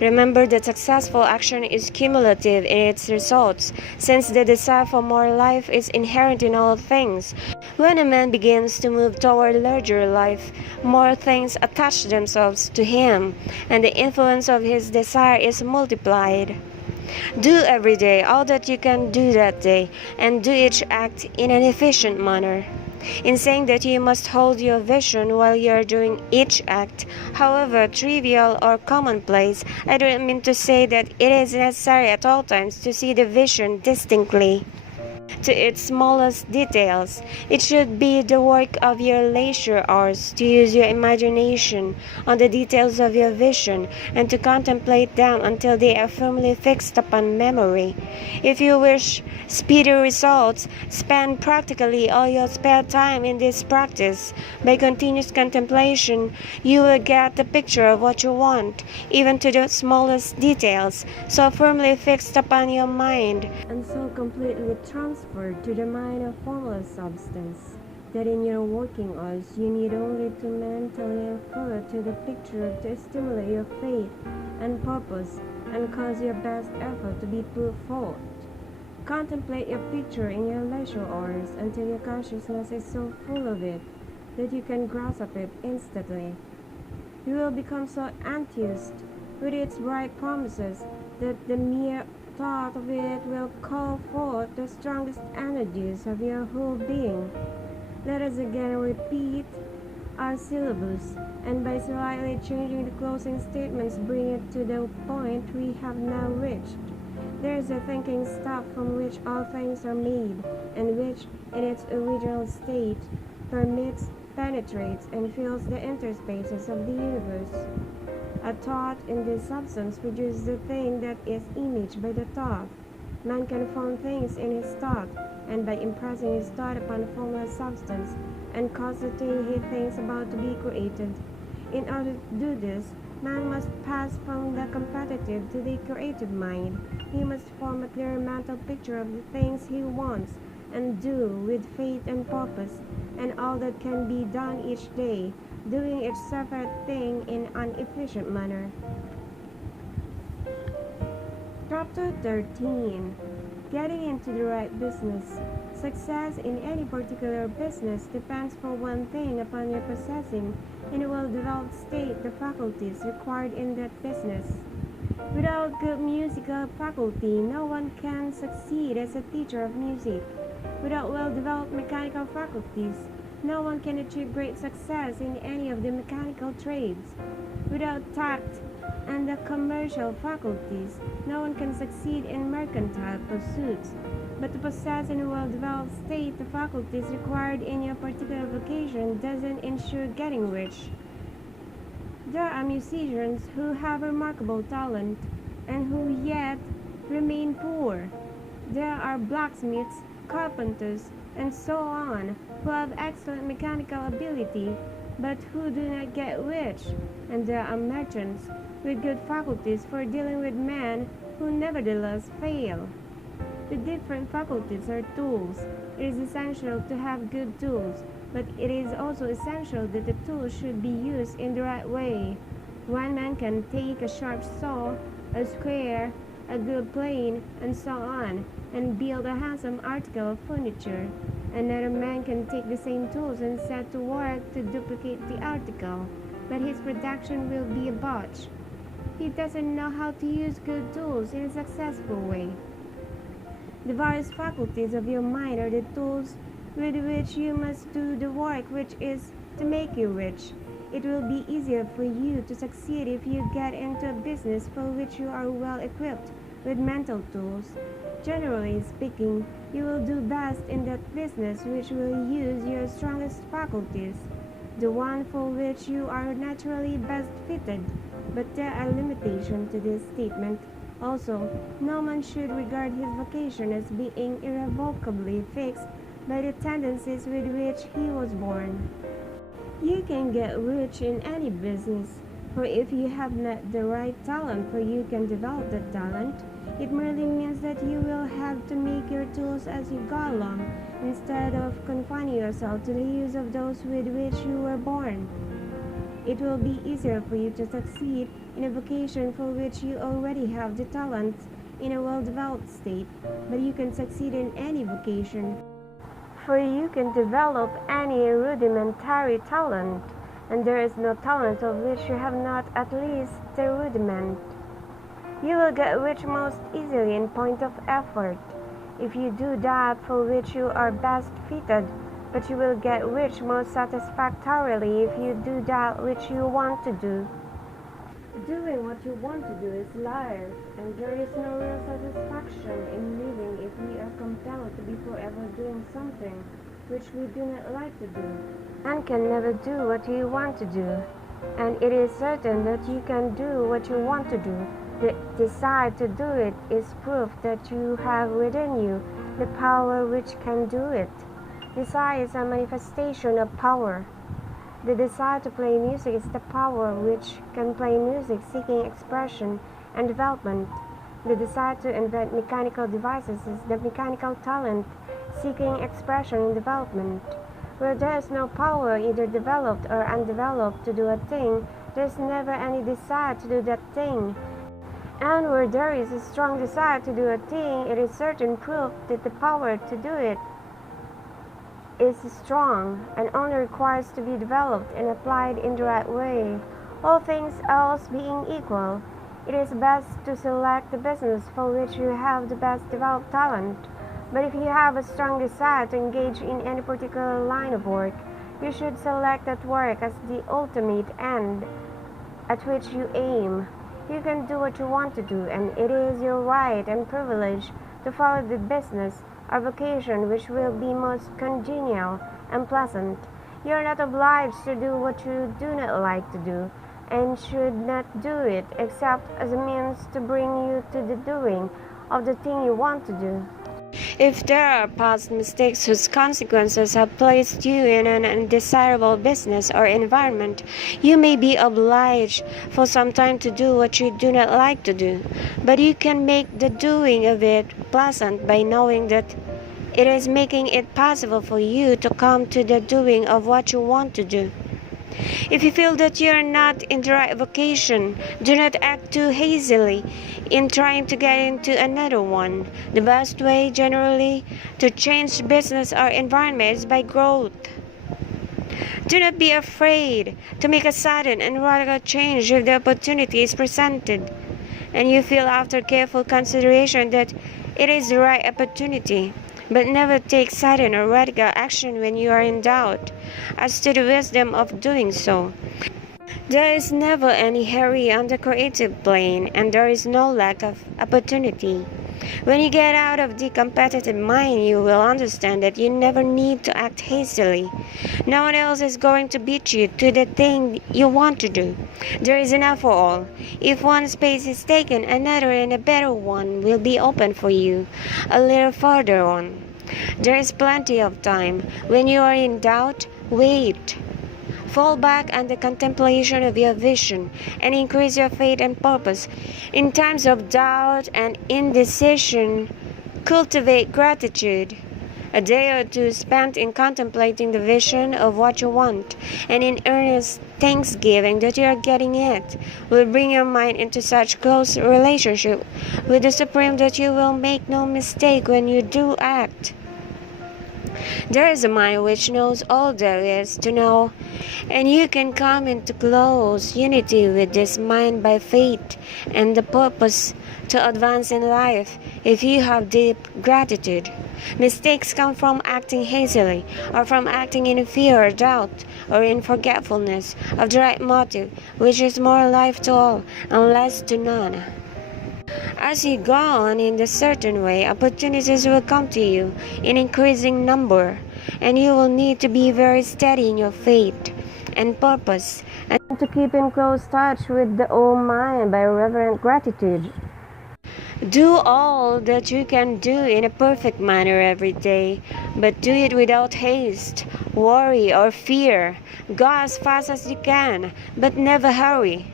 Remember that successful action is cumulative in its results, since the desire for more life is inherent in all things. When a man begins to move toward larger life, more things attach themselves to him, and the influence of his desire is multiplied. Do every day all that you can do that day, and do each act in an efficient manner. In saying that you must hold your vision while you are doing each act, however trivial or commonplace, I don't mean to say that it is necessary at all times to see the vision distinctly to its smallest details. It should be the work of your leisure hours to use your imagination on the details of your vision and to contemplate them until they are firmly fixed upon memory. If you wish speedy results, spend practically all your spare time in this practice. By continuous contemplation, you will get the picture of what you want, even to the smallest details, so firmly fixed upon your mind, and so completely transferred to the mind of formless substance, that in your working hours you need only to mentally refer to the picture to stimulate your faith and purpose and cause your best effort to be put forth. Contemplate your picture in your leisure hours until your consciousness is so full of it that you can grasp it instantly. You will become so enthused with its bright promises that the mere thought of it will call forth the strongest energies of your whole being. Let us again repeat our syllabus, and by slightly changing the closing statements, bring it to the point we have now reached. There is a thinking stuff from which all things are made, and which, in its original state, permits, penetrates, and fills the interspaces of the universe. A thought in this substance produces the thing that is imaged by the thought. Man can form things in his thought, and by impressing his thought upon formless substance, and cause the thing he thinks about to be created. In order to do this, man must pass from the competitive to the creative mind. He must form a clear mental picture of the things he wants, and do with faith and purpose, and all that can be done each day, doing each separate thing in an efficient manner. Chapter 13. Getting into the right business. Success in any particular business depends for one thing upon your possessing in a well-developed state the faculties required in that business. Without good musical faculty, no one can succeed as a teacher of music. Without well-developed mechanical faculties, no one can achieve great success in any of the mechanical trades. Without tact and the commercial faculties, no one can succeed in mercantile pursuits. But to possess in a well-developed state the faculties required in your particular vocation doesn't ensure getting rich. There are musicians who have remarkable talent and who yet remain poor. There are blacksmiths, carpenters, and so on, who have excellent mechanical ability, but who do not get rich, and there are merchants with good faculties for dealing with men who nevertheless fail. The different faculties are tools. It is essential to have good tools, but it is also essential that the tools should be used in the right way. One man can take a sharp saw, a square, a good plane, and so on, and build a handsome article of furniture. Another man can take the same tools and set to work to duplicate the article, but his production will be a botch. He doesn't know how to use good tools in a successful way. The various faculties of your mind are the tools with which you must do the work which is to make you rich. It will be easier for you to succeed if you get into a business for which you are well equipped with mental tools. Generally speaking, you will do best in that business which will use your strongest faculties, the one for which you are naturally best fitted. But there are limitations to this statement. Also, no man should regard his vocation as being irrevocably fixed by the tendencies with which he was born. You can get rich in any business, for if you have not the right talent, for you can develop that talent. It merely means that you will have to make your tools as you go along, instead of confining yourself to the use of those with which you were born. It will be easier for you to succeed in a vocation for which you already have the talent in a well-developed state, but you can succeed in any vocation, for you can develop any rudimentary talent, and there is no talent of which you have not at least the rudiment. You will get rich most easily in point of effort, if you do that for which you are best fitted, but you will get rich most satisfactorily if you do that which you want to do. Doing what you want to do is life, and there is no real satisfaction in living if we are compelled to be forever doing something which we do not like to do, and can never do what you want to do. And it is certain that you can do what you want to do. The desire to do it is proof that you have within you the power which can do it. Desire is a manifestation of power. The desire to play music is the power which can play music, seeking expression and development. The desire to invent mechanical devices is the mechanical talent, seeking expression and development. Where there is no power, either developed or undeveloped, to do a thing, there is never any desire to do that thing. And where there is a strong desire to do a thing, it is certain proof that the power to do it is strong and only requires to be developed and applied in the right way. All things else being equal, it is best to select the business for which you have the best developed talent. But if you have a strong desire to engage in any particular line of work, you should select that work as the ultimate end at which you aim. You can do what you want to do, and it is your right and privilege to follow the business or vocation which will be most congenial and pleasant. You are not obliged to do what you do not like to do, and should not do it except as a means to bring you to the doing of the thing you want to do. If there are past mistakes whose consequences have placed you in an undesirable business or environment, you may be obliged for some time to do what you do not like to do, but you can make the doing of it pleasant by knowing that it is making it possible for you to come to the doing of what you want to do. If you feel that you are not in the right vocation, do not act too hazily in trying to get into another one. The best way, generally, to change business or environment is by growth. Do not be afraid to make a sudden and radical change if the opportunity is presented, and you feel after careful consideration that it is the right opportunity. But never take sudden or radical action when you are in doubt as to the wisdom of doing so. There is never any hurry on the creative plane, and there is no lack of opportunity. When you get out of the competitive mind, you will understand that you never need to act hastily. No one else is going to beat you to the thing you want to do. There is enough for all. If one space is taken, another and a better one will be open for you, a little further on. There is plenty of time. When you are in doubt, wait. Fall back on the contemplation of your vision and increase your faith and purpose. In times of doubt and indecision, cultivate gratitude. A day or two spent in contemplating the vision of what you want and in earnest thanksgiving that you are getting it will bring your mind into such close relationship with the Supreme that you will make no mistake when you do act. There is a mind which knows all there is to know, and you can come into close unity with this mind by faith and the purpose to advance in life if you have deep gratitude. Mistakes come from acting hastily, or from acting in fear or doubt, or in forgetfulness of the right motive, which is more life to all and less to none. As you go on in a certain way, opportunities will come to you in increasing number, and you will need to be very steady in your faith and purpose, and to keep in close touch with the old mind by reverent gratitude. Do all that you can do in a perfect manner every day, but do it without haste, worry, or fear. Go as fast as you can, but never hurry.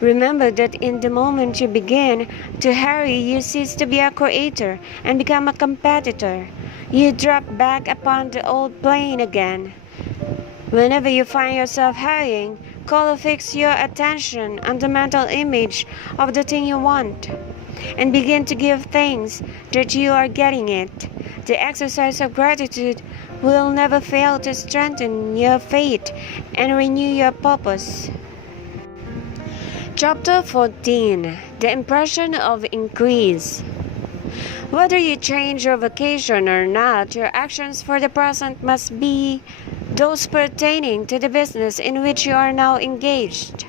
Remember that in the moment you begin to hurry, you cease to be a creator and become a competitor. You drop back upon the old plane again. Whenever you find yourself hurrying, call or fix your attention on the mental image of the thing you want, and begin to give thanks that you are getting it. The exercise of gratitude will never fail to strengthen your faith and renew your purpose. Chapter 14. The Impression of Increase. Whether you change your vocation or not, your actions for the present must be those pertaining to the business in which you are now engaged.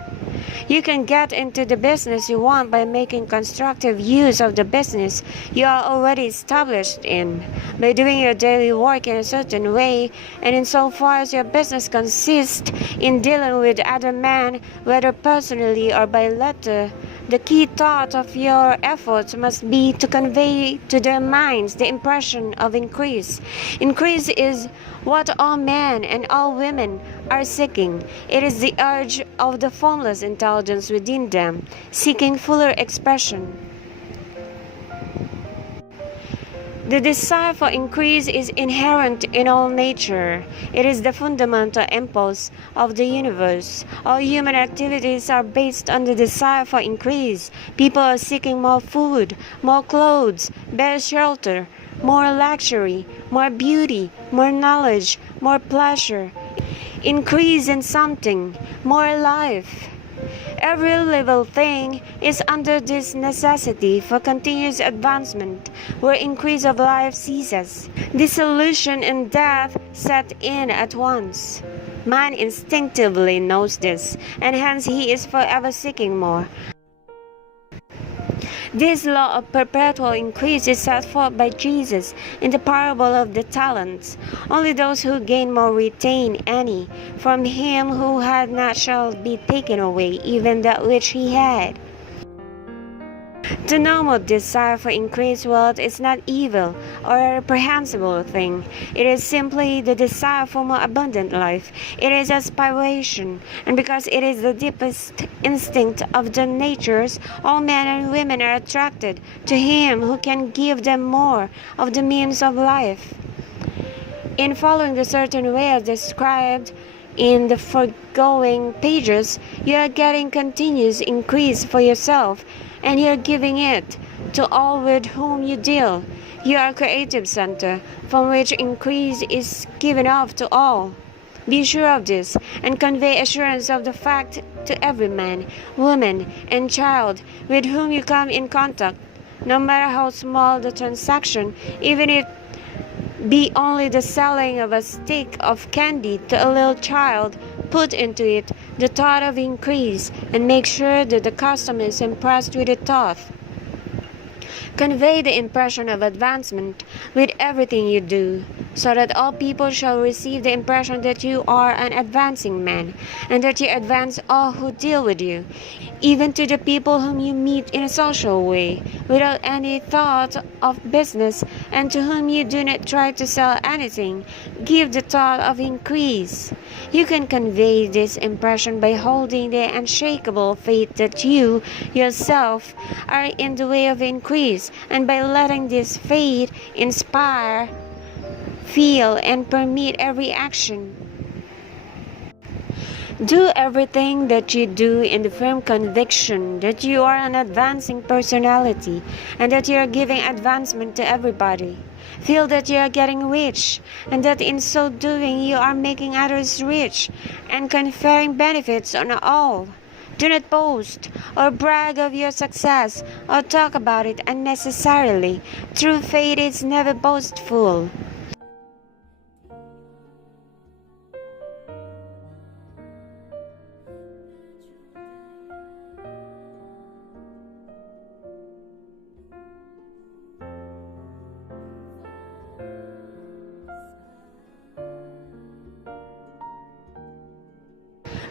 You can get into the business you want by making constructive use of the business you are already established in, by doing your daily work in a certain way, and insofar as your business consists in dealing with other men, whether personally or by letter, the key thought of your efforts must be to convey to their minds the impression of increase. Increase is what all men and all women are seeking. It is the urge of the formless intelligence within them, seeking fuller expression. The desire for increase is inherent in all nature. It is the fundamental impulse of the universe. All human activities are based on the desire for increase. People are seeking more food, more clothes, better shelter, more luxury, more beauty, more knowledge, more pleasure. Increase in something, more life. Every living thing is under this necessity for continuous advancement, where increase of life ceases. Dissolution and death set in at once. Man instinctively knows this, and hence he is forever seeking more. This law of perpetual increase is set forth by Jesus in the parable of the talents. Only those who gain more retain any. From him who had not shall be taken away even that which he had. The normal desire for increased wealth is not evil or a reprehensible thing. It is simply the desire for more abundant life. It is aspiration, and because it is the deepest instinct of the natures, all men and women are attracted to him who can give them more of the means of life. In following the certain way as described in the foregoing pages, you are getting continuous increase for yourself, and you are giving it to all with whom you deal. You are a creative center from which increase is given off to all. Be sure of this, and convey assurance of the fact to every man, woman, and child with whom you come in contact, no matter how small the transaction, even if be only the selling of a stick of candy to a little child. Put into it the thought of increase, and make sure that the customer is impressed with the thought. Convey the impression of advancement with everything you do. so that all people shall receive the impression that you are an advancing man, and that you advance all who deal with you, even to the people whom you meet in a social way, without any thought of business, and to whom you do not try to sell anything. Give the thought of increase. You can convey this impression by holding the unshakable faith that you yourself are in the way of increase, and by letting this faith inspire, feel, and permeate every action. Do everything that you do in the firm conviction that you are an advancing personality and that you are giving advancement to everybody. Feel that you are getting rich and that in so doing you are making others rich and conferring benefits on all. Do not boast or brag of your success or talk about it unnecessarily. True faith is never boastful.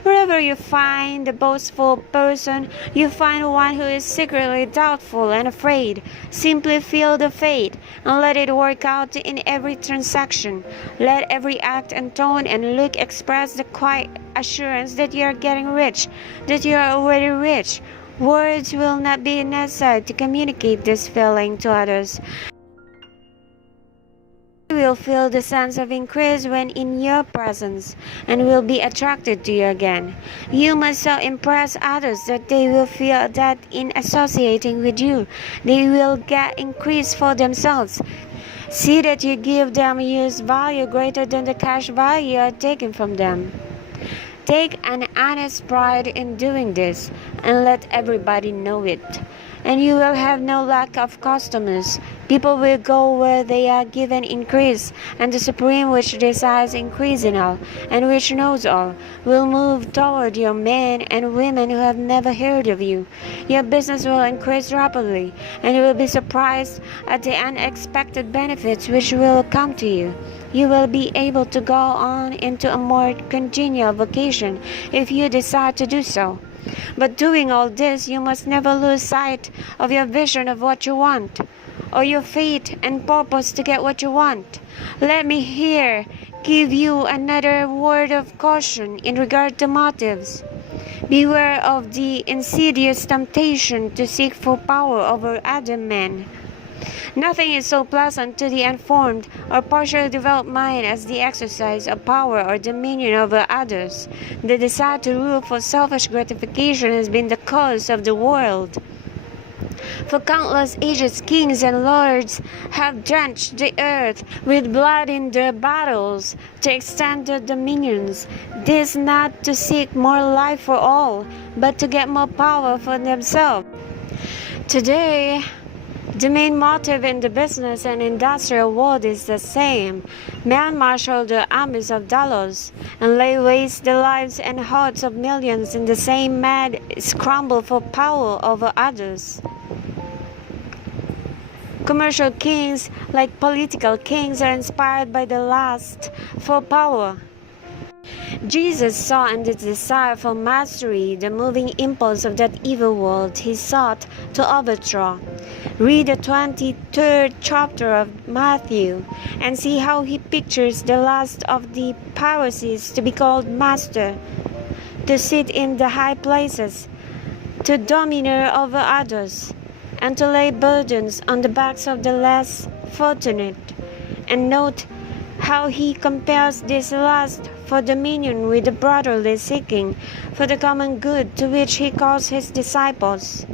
Wherever you find the boastful person, you find one who is secretly doubtful and afraid. Simply feel the faith and let it work out in every transaction. Let every act and tone and look express the quiet assurance that you are getting rich, that you are already rich. Words will not be necessary to communicate this feeling to others. You will feel the sense of increase when in your presence and will be attracted to you again. You must so impress others that they will feel that in associating with you, they will get increase for themselves. See that you give them use value greater than the cash value you are taking from them. Take an honest pride in doing this and let everybody know it. And you will have no lack of customers. People will go where they are given increase, and the Supreme which desires increase in all, and which knows all, will move toward your men and women who have never heard of you. Your business will increase rapidly, and you will be surprised at the unexpected benefits which will come to you. You will be able to go on into a more congenial vocation if you decide to do so. But doing all this, you must never lose sight of your vision of what you want, or your faith and purpose to get what you want. Let me here give you another word of caution in regard to motives. Beware of the insidious temptation to seek for power over other men. Nothing is so pleasant to the unformed or partially developed mind as the exercise of power or dominion over others. The desire to rule for selfish gratification has been the cause of the world. For countless ages, kings and lords have drenched the earth with blood in their battles to extend their dominions. This not to seek more life for all, but to get more power for themselves. Today, the main motive in the business and industrial world is the same. Men marshal the armies of dollars and lay waste the lives and hearts of millions in the same mad scramble for power over others. Commercial kings, like political kings, are inspired by the lust for power. Jesus saw in the desire for mastery the moving impulse of that evil world he sought to overthrow. Read the 23rd chapter of Matthew and see how he pictures the lust of the Pharisees to be called master, to sit in the high places, to domineer over others, and to lay burdens on the backs of the less fortunate. And note how he compares this lust for dominion with the brotherly seeking for the common good to which he calls his disciples.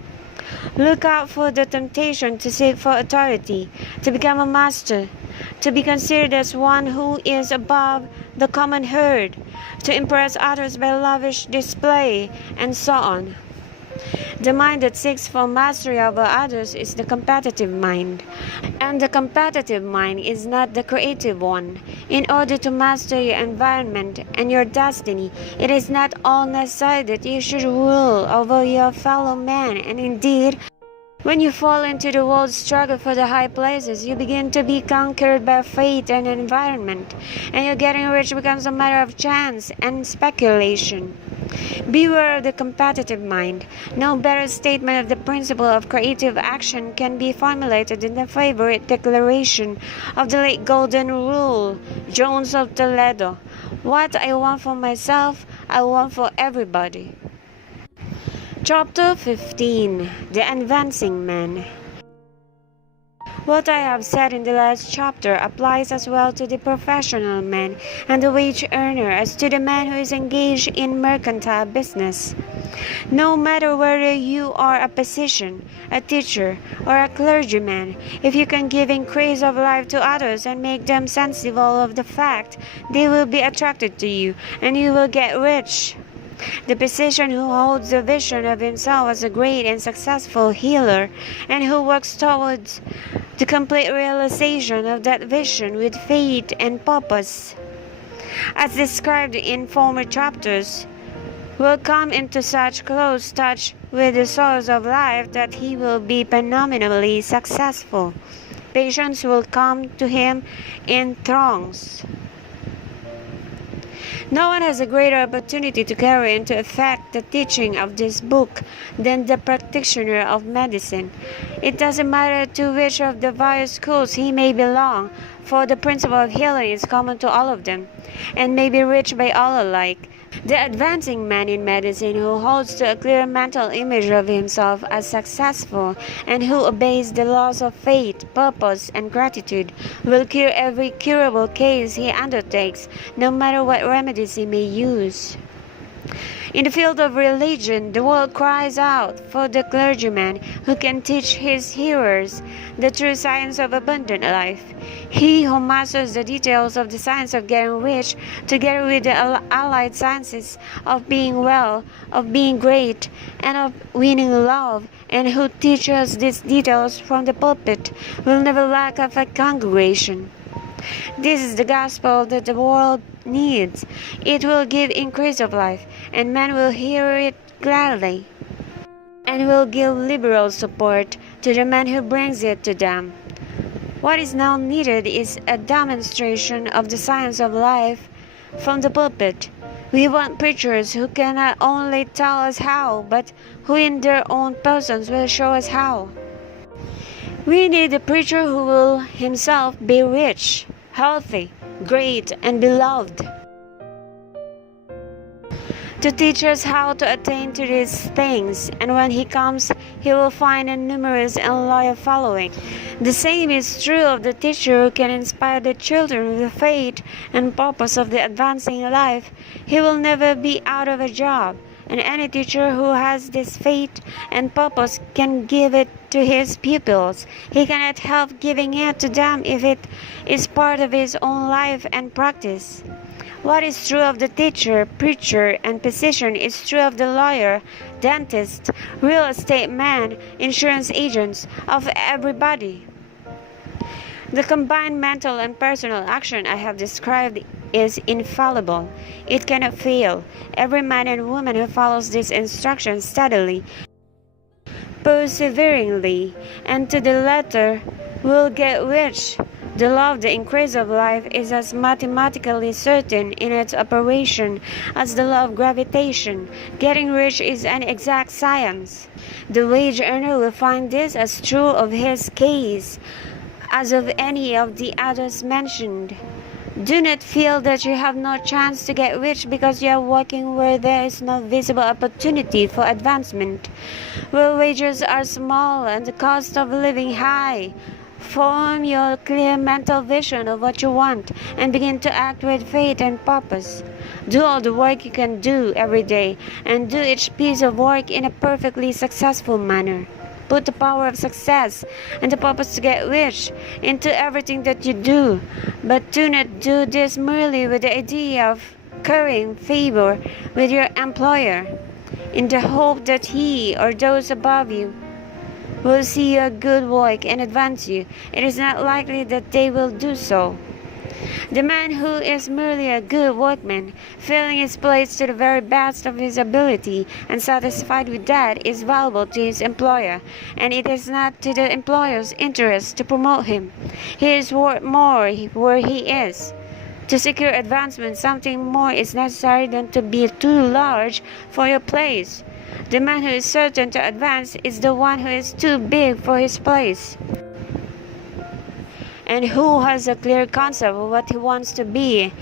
Look out for the temptation to seek for authority, to become a master, to be considered as one who is above the common herd, to impress others by lavish display, and so on. The mind that seeks for mastery over others is the competitive mind, and the competitive mind is not the creative one. In order to master your environment and your destiny, it is not all necessary that you should rule over your fellow men, and indeed, When you fall into the world's struggle for the high places, you begin to be conquered by fate and environment, and your getting rich becomes a matter of chance and speculation. Beware of the competitive mind. No better statement of the principle of creative action can be formulated in the favorite declaration of the late Golden Rule, Jones of Toledo. What I want for myself, I want for everybody. Chapter 15. The Advancing Man. What I have said in the last chapter applies as well to the professional man and the wage earner as to the man who is engaged in mercantile business. No matter whether you are a physician, a teacher, or a clergyman, if you can give increase of life to others and make them sensible of the fact, they will be attracted to you and you will get rich. The physician who holds the vision of himself as a great and successful healer and who works towards the complete realization of that vision with faith and purpose, as described in former chapters, will come into such close touch with the source of life that he will be phenomenally successful. Patients will come to him in throngs. No one has a greater opportunity to carry into effect the teaching of this book than the practitioner of medicine. It doesn't matter to which of the various schools he may belong, for the principle of healing is common to all of them, and may be reached by all alike. The advancing man in medicine who holds to a clear mental image of himself as successful and who obeys the laws of faith, purpose, and gratitude will cure every curable case he undertakes, no matter what remedies he may use. In the field of religion, the world cries out for the clergyman who can teach his hearers the true science of abundant life. He who masters the details of the science of getting rich, together with the allied sciences of being well, of being great, and of winning love, and who teaches these details from the pulpit, will never lack of a congregation. This is the gospel that the world needs. It will give increase of life, and men will hear it gladly, and will give liberal support to the man who brings it to them. What is now needed is a demonstration of the science of life from the pulpit. We want preachers who can not only tell us how, but who in their own persons will show us how. We need a preacher who will himself be rich, healthy, great, and beloved, to teach us how to attain to these things, and when he comes, he will find a numerous and loyal following. The same is true of the teacher who can inspire the children with the faith and purpose of the advancing life. He will never be out of a job, and any teacher who has this faith and purpose can give it to his pupils. He cannot help giving it to them if it is part of his own life and practice. What is true of the teacher, preacher, and physician is true of the lawyer, dentist, real estate man, insurance agents, of everybody. The combined mental and personal action I have described is infallible. It cannot fail. Every man and woman who follows these instructions steadily, perseveringly, and to the letter will get rich. The law of the increase of life is as mathematically certain in its operation as the law of gravitation. Getting rich is an exact science. The wage earner will find this as true of his case as of any of the others mentioned. Do not feel that you have no chance to get rich because you are working where there is no visible opportunity for advancement, where wages are small and the cost of living high. Form your clear mental vision of what you want and begin to act with faith and purpose. Do all the work you can do every day, and do each piece of work in a perfectly successful manner. Put the power of success and the purpose to get rich into everything that you do, but do not do this merely with the idea of currying favor with your employer, in the hope that he or those above you will see your good work and advance you. It is not likely that they will do so. The man who is merely a good workman, filling his place to the very best of his ability and satisfied with that, is valuable to his employer, and it is not to the employer's interest to promote him. He is worth more where he is. To secure advancement, something more is necessary than to be too large for your place. The man who is certain to advance is the one who is too big for his place, and who has a clear concept of what he wants to be,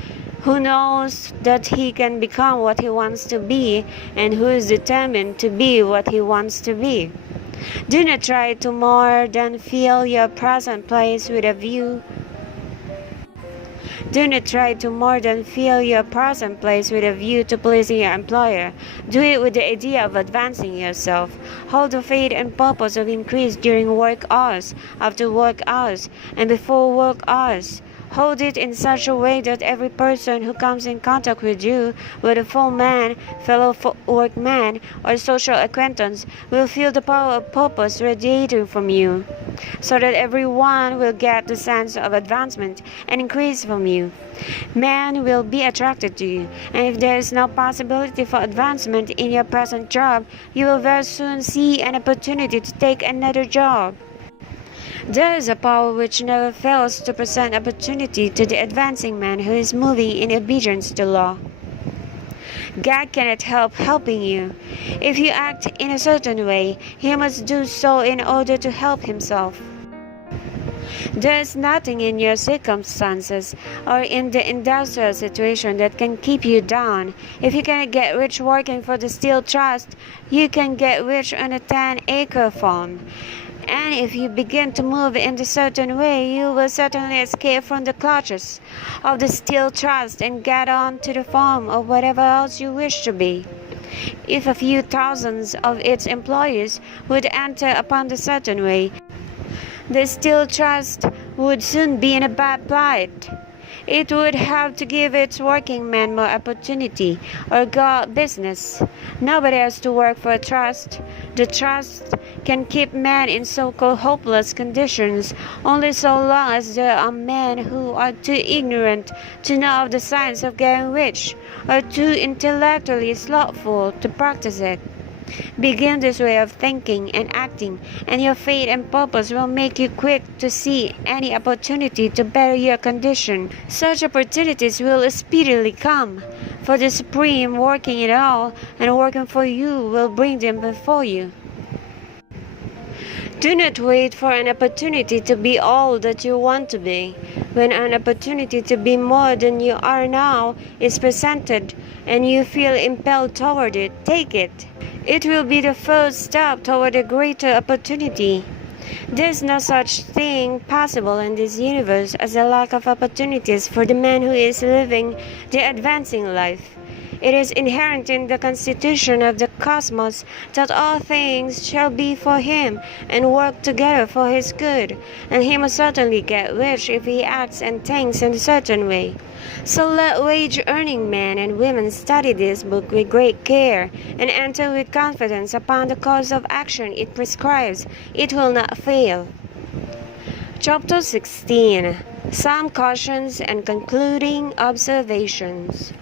who knows that he can become what he wants to be, and who is determined to be what he wants to be. Do not try to more than fill your present place with a view Do not try to more than fill your present place with a view to pleasing your employer. Do it with the idea of advancing yourself. Hold the faith and purpose of increase during work hours, after work hours, and before work hours. Hold it in such a way that every person who comes in contact with you, whether foreman, fellow workman, or social acquaintance, will feel the power of purpose radiating from you, so that everyone will get the sense of advancement and increase from you. Men will be attracted to you, and if there is no possibility for advancement in your present job, you will very soon see an opportunity to take another job. There is a power which never fails to present opportunity to the advancing man who is moving in obedience to law. God cannot help helping you. If you act in a certain way, He must do so in order to help Himself. There is nothing in your circumstances or in the industrial situation that can keep you down. If you cannot get rich working for the Steel Trust, you can get rich on a 10-acre farm. And if you begin to move in a certain way, you will certainly escape from the clutches of the Steel Trust and get on to the farm or whatever else you wish to be. If a few thousands of its employees would enter upon the certain way, the Steel Trust would soon be in a bad plight. It would have to give its working men more opportunity or go out business. Nobody has to work for a trust. The trust can keep men in so-called hopeless conditions only so long as there are men who are too ignorant to know of the science of getting rich or too intellectually slothful to practice it. Begin this way of thinking and acting, and your faith and purpose will make you quick to see any opportunity to better your condition. Such opportunities will speedily come, for the Supreme working it all and working for you will bring them before you. Do not wait for an opportunity to be all that you want to be. When an opportunity to be more than you are now is presented and you feel impelled toward it, take it. It will be the first step toward a greater opportunity. There is no such thing possible in this universe as a lack of opportunities for the man who is living the advancing life. It is inherent in the constitution of the cosmos that all things shall be for him and work together for his good, and he must certainly get rich if he acts and thinks in a certain way. So let wage-earning men and women study this book with great care and enter with confidence upon the course of action it prescribes. It will not fail. Chapter 16. Some cautions and concluding observations.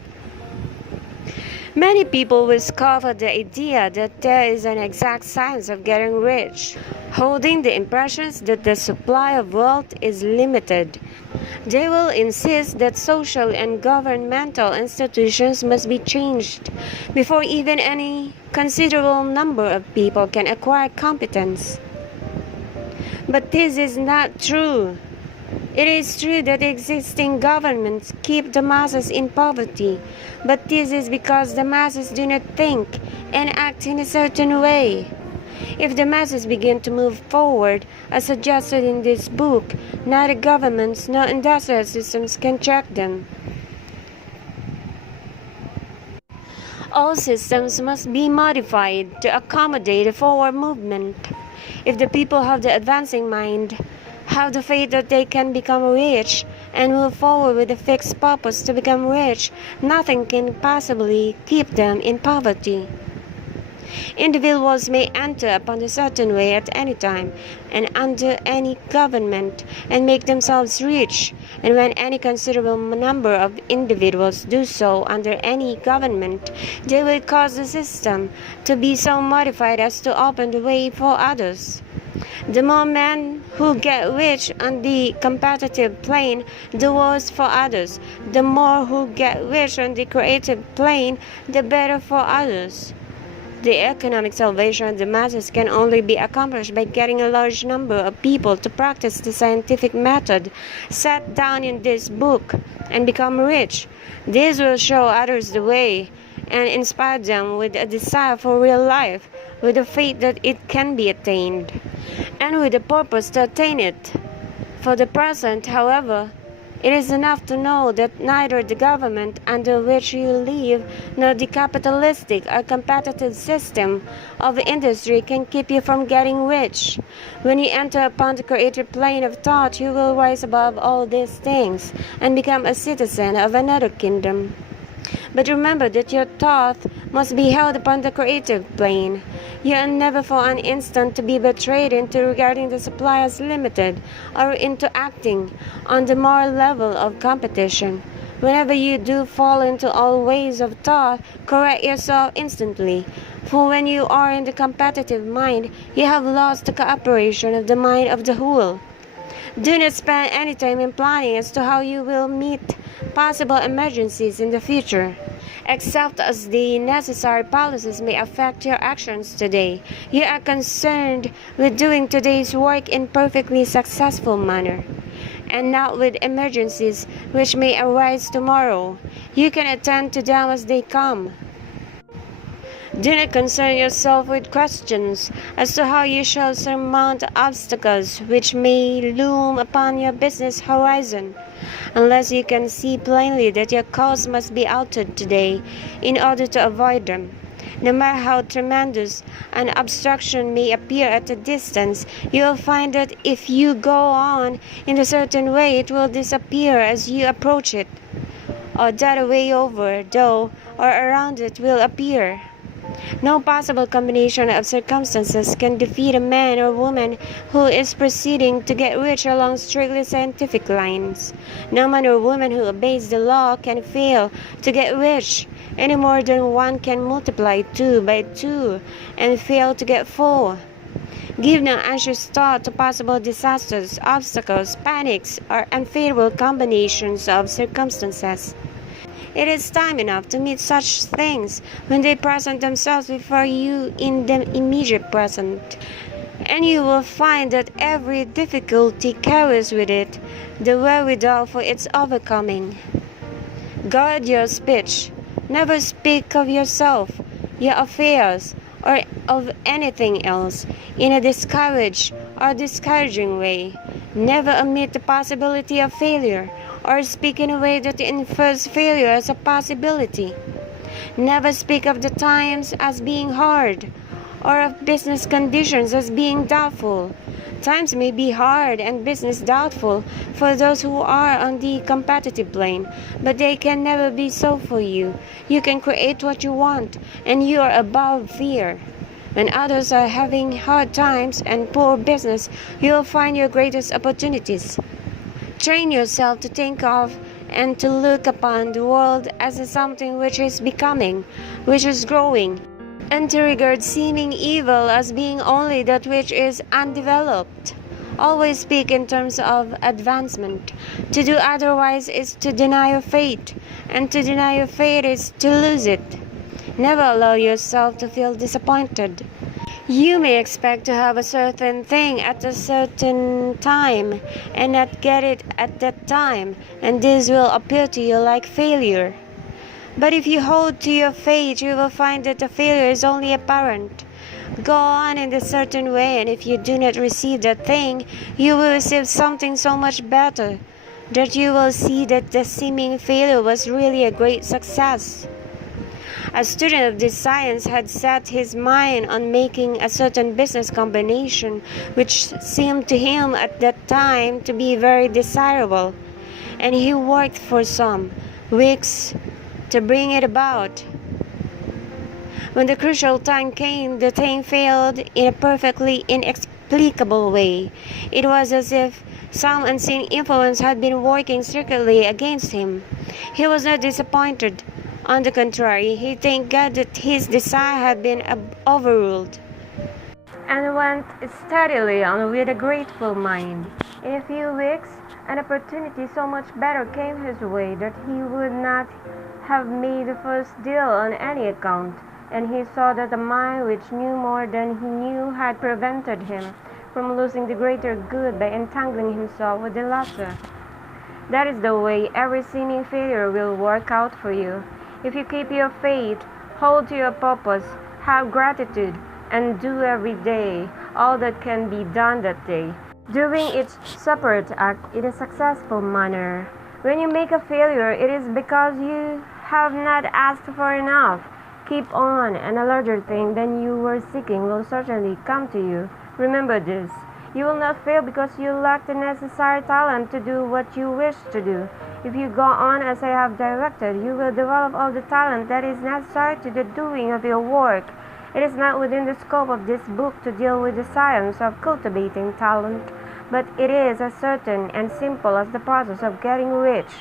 Many people will scoff at the idea that there is an exact science of getting rich, holding the impressions that the supply of wealth is limited. They will insist that social and governmental institutions must be changed before even any considerable number of people can acquire competence. But this is not true. It is true that existing governments keep the masses in poverty, but this is because the masses do not think and act in a certain way. If the masses begin to move forward, as suggested in this book, neither governments nor industrial systems can check them. All systems must be modified to accommodate the forward movement. If the people have the advancing mind, have the faith that they can become rich, and move forward with a fixed purpose to become rich, nothing can possibly keep them in poverty. Individuals may enter upon a certain way at any time and under any government and make themselves rich, and when any considerable number of individuals do so under any government, they will cause the system to be so modified as to open the way for others. The more men who get rich on the competitive plane, the worse for others. The more who get rich on the creative plane, the better for others. The economic salvation of the masses can only be accomplished by getting a large number of people to practice the scientific method set down in this book and become rich. This will show others the way and inspire them with a desire for real life, with the faith that it can be attained, and with the purpose to attain it. For the present, however, it is enough to know that neither the government under which you live nor the capitalistic or competitive system of industry can keep you from getting rich. When you enter upon the creative plane of thought, you will rise above all these things and become a citizen of another kingdom. But remember that your thought must be held upon the creative plane. You are never for an instant to be betrayed into regarding the supply as limited or into acting on the moral level of competition. Whenever you do fall into all ways of thought, correct yourself instantly. For when you are in the competitive mind, you have lost the cooperation of the mind of the whole. Do not spend any time in planning as to how you will meet possible emergencies in the future, except as the necessary policies may affect your actions today. You are concerned with doing today's work in perfectly successful manner, and not with emergencies which may arise tomorrow. You can attend to them as they come. Do not concern yourself with questions as to how you shall surmount obstacles which may loom upon your business horizon, unless you can see plainly that your course must be altered today in order to avoid them. No matter how tremendous an obstruction may appear at a distance, you will find that if you go on in a certain way, it will disappear as you approach it, or that a way over, though, or around it will appear. No possible combination of circumstances can defeat a man or woman who is proceeding to get rich along strictly scientific lines. No man or woman who obeys the law can fail to get rich, any more than one can multiply 2 by 2 and fail to get 4. Give no anxious thought to possible disasters, obstacles, panics, or unfavorable combinations of circumstances. It is time enough to meet such things when they present themselves before you in the immediate present, and you will find that every difficulty carries with it the wherewithal for its overcoming. Guard your speech. Never speak of yourself, your affairs, or of anything else in a discouraged or discouraging way. Never omit the possibility of failure, or speak in a way that infers failure as a possibility. Never speak of the times as being hard, or of business conditions as being doubtful. Times may be hard and business doubtful for those who are on the competitive plane, but they can never be so for you. You can create what you want, and you are above fear. When others are having hard times and poor business, you will find your greatest opportunities. Train yourself to think of and to look upon the world as something which is becoming, which is growing, and to regard seeming evil as being only that which is undeveloped. Always speak in terms of advancement. To do otherwise is to deny your fate, and to deny your fate is to lose it. Never allow yourself to feel disappointed. You may expect to have a certain thing at a certain time and not get it at that time, and this will appear to you like failure. But if you hold to your fate, you will find that the failure is only apparent. Go on in a certain way, and if you do not receive that thing, you will receive something so much better that you will see that the seeming failure was really a great success. A student of this science had set his mind on making a certain business combination which seemed to him at that time to be very desirable, and he worked for some weeks to bring it about. When the crucial time came, the thing failed in a perfectly inexplicable way. It was as if some unseen influence had been working secretly against him. He was not disappointed. On the contrary, he thanked God that his desire had been overruled, and went steadily on with a grateful mind. In a few weeks, an opportunity so much better came his way that he would not have made the first deal on any account, and he saw that a mind which knew more than he knew had prevented him from losing the greater good by entangling himself with the lesser. That is the way every seeming failure will work out for you. If you keep your faith, hold to your purpose, have gratitude, and do every day all that can be done that day, doing each separate act in a successful manner. When you make a failure, it is because you have not asked for enough. Keep on, and a larger thing than you were seeking will certainly come to you. Remember this. You will not fail because you lack the necessary talent to do what you wish to do. If you go on as I have directed, you will develop all the talent that is necessary to the doing of your work. It is not within the scope of this book to deal with the science of cultivating talent, but it is as certain and simple as the process of getting rich.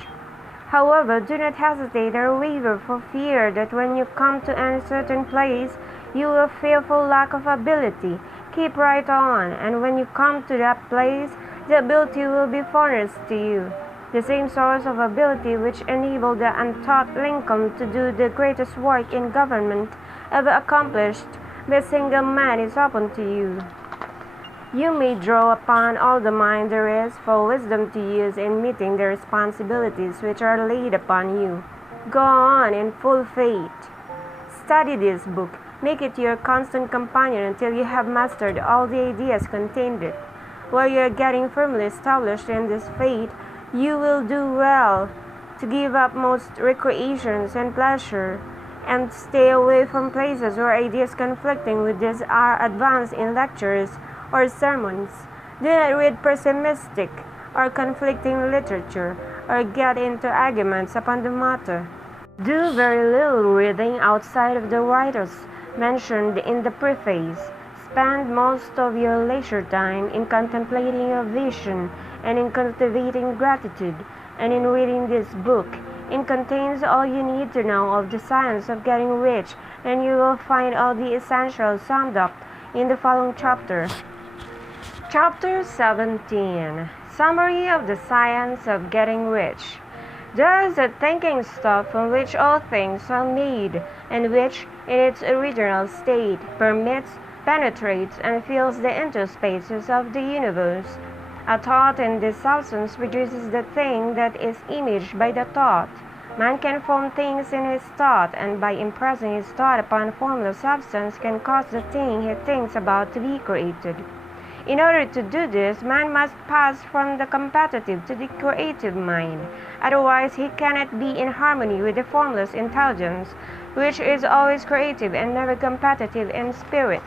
However, do not hesitate or waver for fear that when you come to any certain place, you will feel for lack of ability. Keep right on, and when you come to that place, the ability will be furnished to you. The same source of ability which enabled the untaught Lincoln to do the greatest work in government ever accomplished by a single man is open to you. You may draw upon all the mind there is for wisdom to use in meeting the responsibilities which are laid upon you. Go on in full faith. Study this book. Make it your constant companion until you have mastered all the ideas contained in it. While you are getting firmly established in this faith, you will do well to give up most recreations and pleasure, and stay away from places where ideas conflicting with these are advanced in lectures or sermons. Do not read pessimistic or conflicting literature, or get into arguments upon the matter. Do very little reading outside of the writers mentioned in the preface. Spend most of your leisure time in contemplating your vision and in cultivating gratitude, and in reading this book. It contains all you need to know of the science of getting rich, and you will find all the essentials summed up in the following chapter. Chapter 17. Summary of the Science of Getting Rich. There is the thinking stuff from which all things are made, and which, in its original state, permits, penetrates, and fills the interspaces of the universe. A thought in this substance produces the thing that is imaged by the thought. Man can form things in his thought, and by impressing his thought upon formless substance can cause the thing he thinks about to be created. In order to do this, man must pass from the competitive to the creative mind. Otherwise, he cannot be in harmony with the formless intelligence, which is always creative and never competitive in spirit.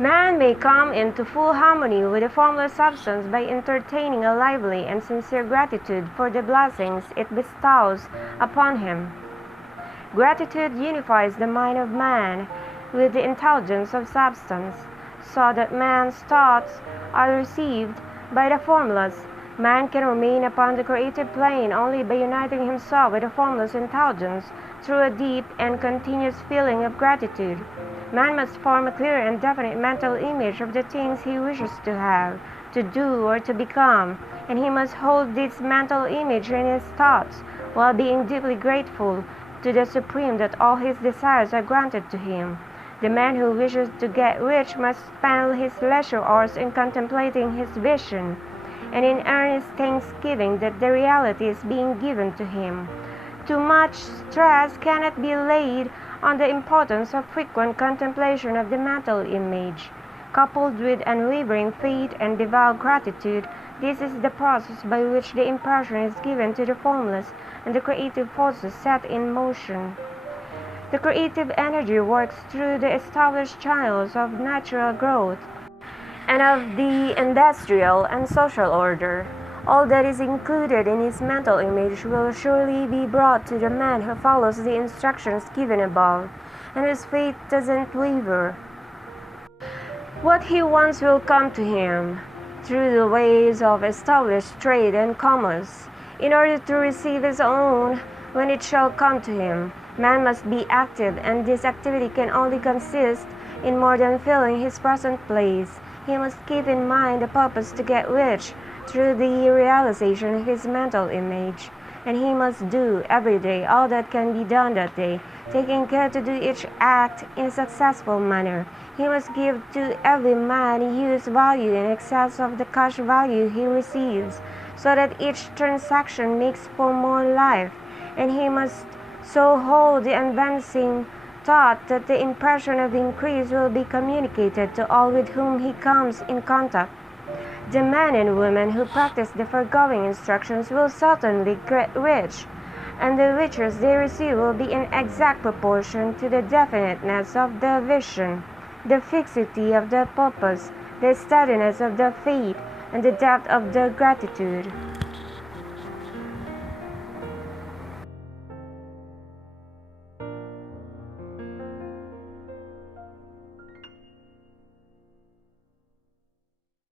Man may come into full harmony with the formless substance by entertaining a lively and sincere gratitude for the blessings it bestows upon him. Gratitude unifies the mind of man with the intelligence of substance, so that man's thoughts are received by the formless. Man can remain upon the creative plane only by uniting himself with the formless intelligence through a deep and continuous feeling of gratitude. Man must form a clear and definite mental image of the things he wishes to have, to do, or to become, and he must hold this mental image in his thoughts while being deeply grateful to the Supreme that all his desires are granted to him. The man who wishes to get rich must spend his leisure hours in contemplating his vision, and in earnest thanksgiving that the reality is being given to him. Too much stress cannot be laid on the importance of frequent contemplation of the mental image. Coupled with unwavering faith and devout gratitude, this is the process by which the impression is given to the formless and the creative forces set in motion. The creative energy works through the established channels of natural growth and of the industrial and social order. All that is included in his mental image will surely be brought to the man who follows the instructions given above. and whose faith doesn't waver. What he wants will come to him through the ways of established trade and commerce. In order to receive his own, when it shall come to him, man must be active, and this activity can only consist in more than filling his present place. He must keep in mind the purpose to get rich through the realization of his mental image, and he must do every day all that can be done that day, taking care to do each act in a successful manner. He must give to every man use value in excess of the cash value he receives, so that each transaction makes for more life, and he must so hold the advancing thought that the impression of increase will be communicated to all with whom he comes in contact. The men and women who practice the foregoing instructions will certainly get rich, and the riches they receive will be in exact proportion to the definiteness of their vision, the fixity of their purpose, the steadiness of their faith, and the depth of their gratitude.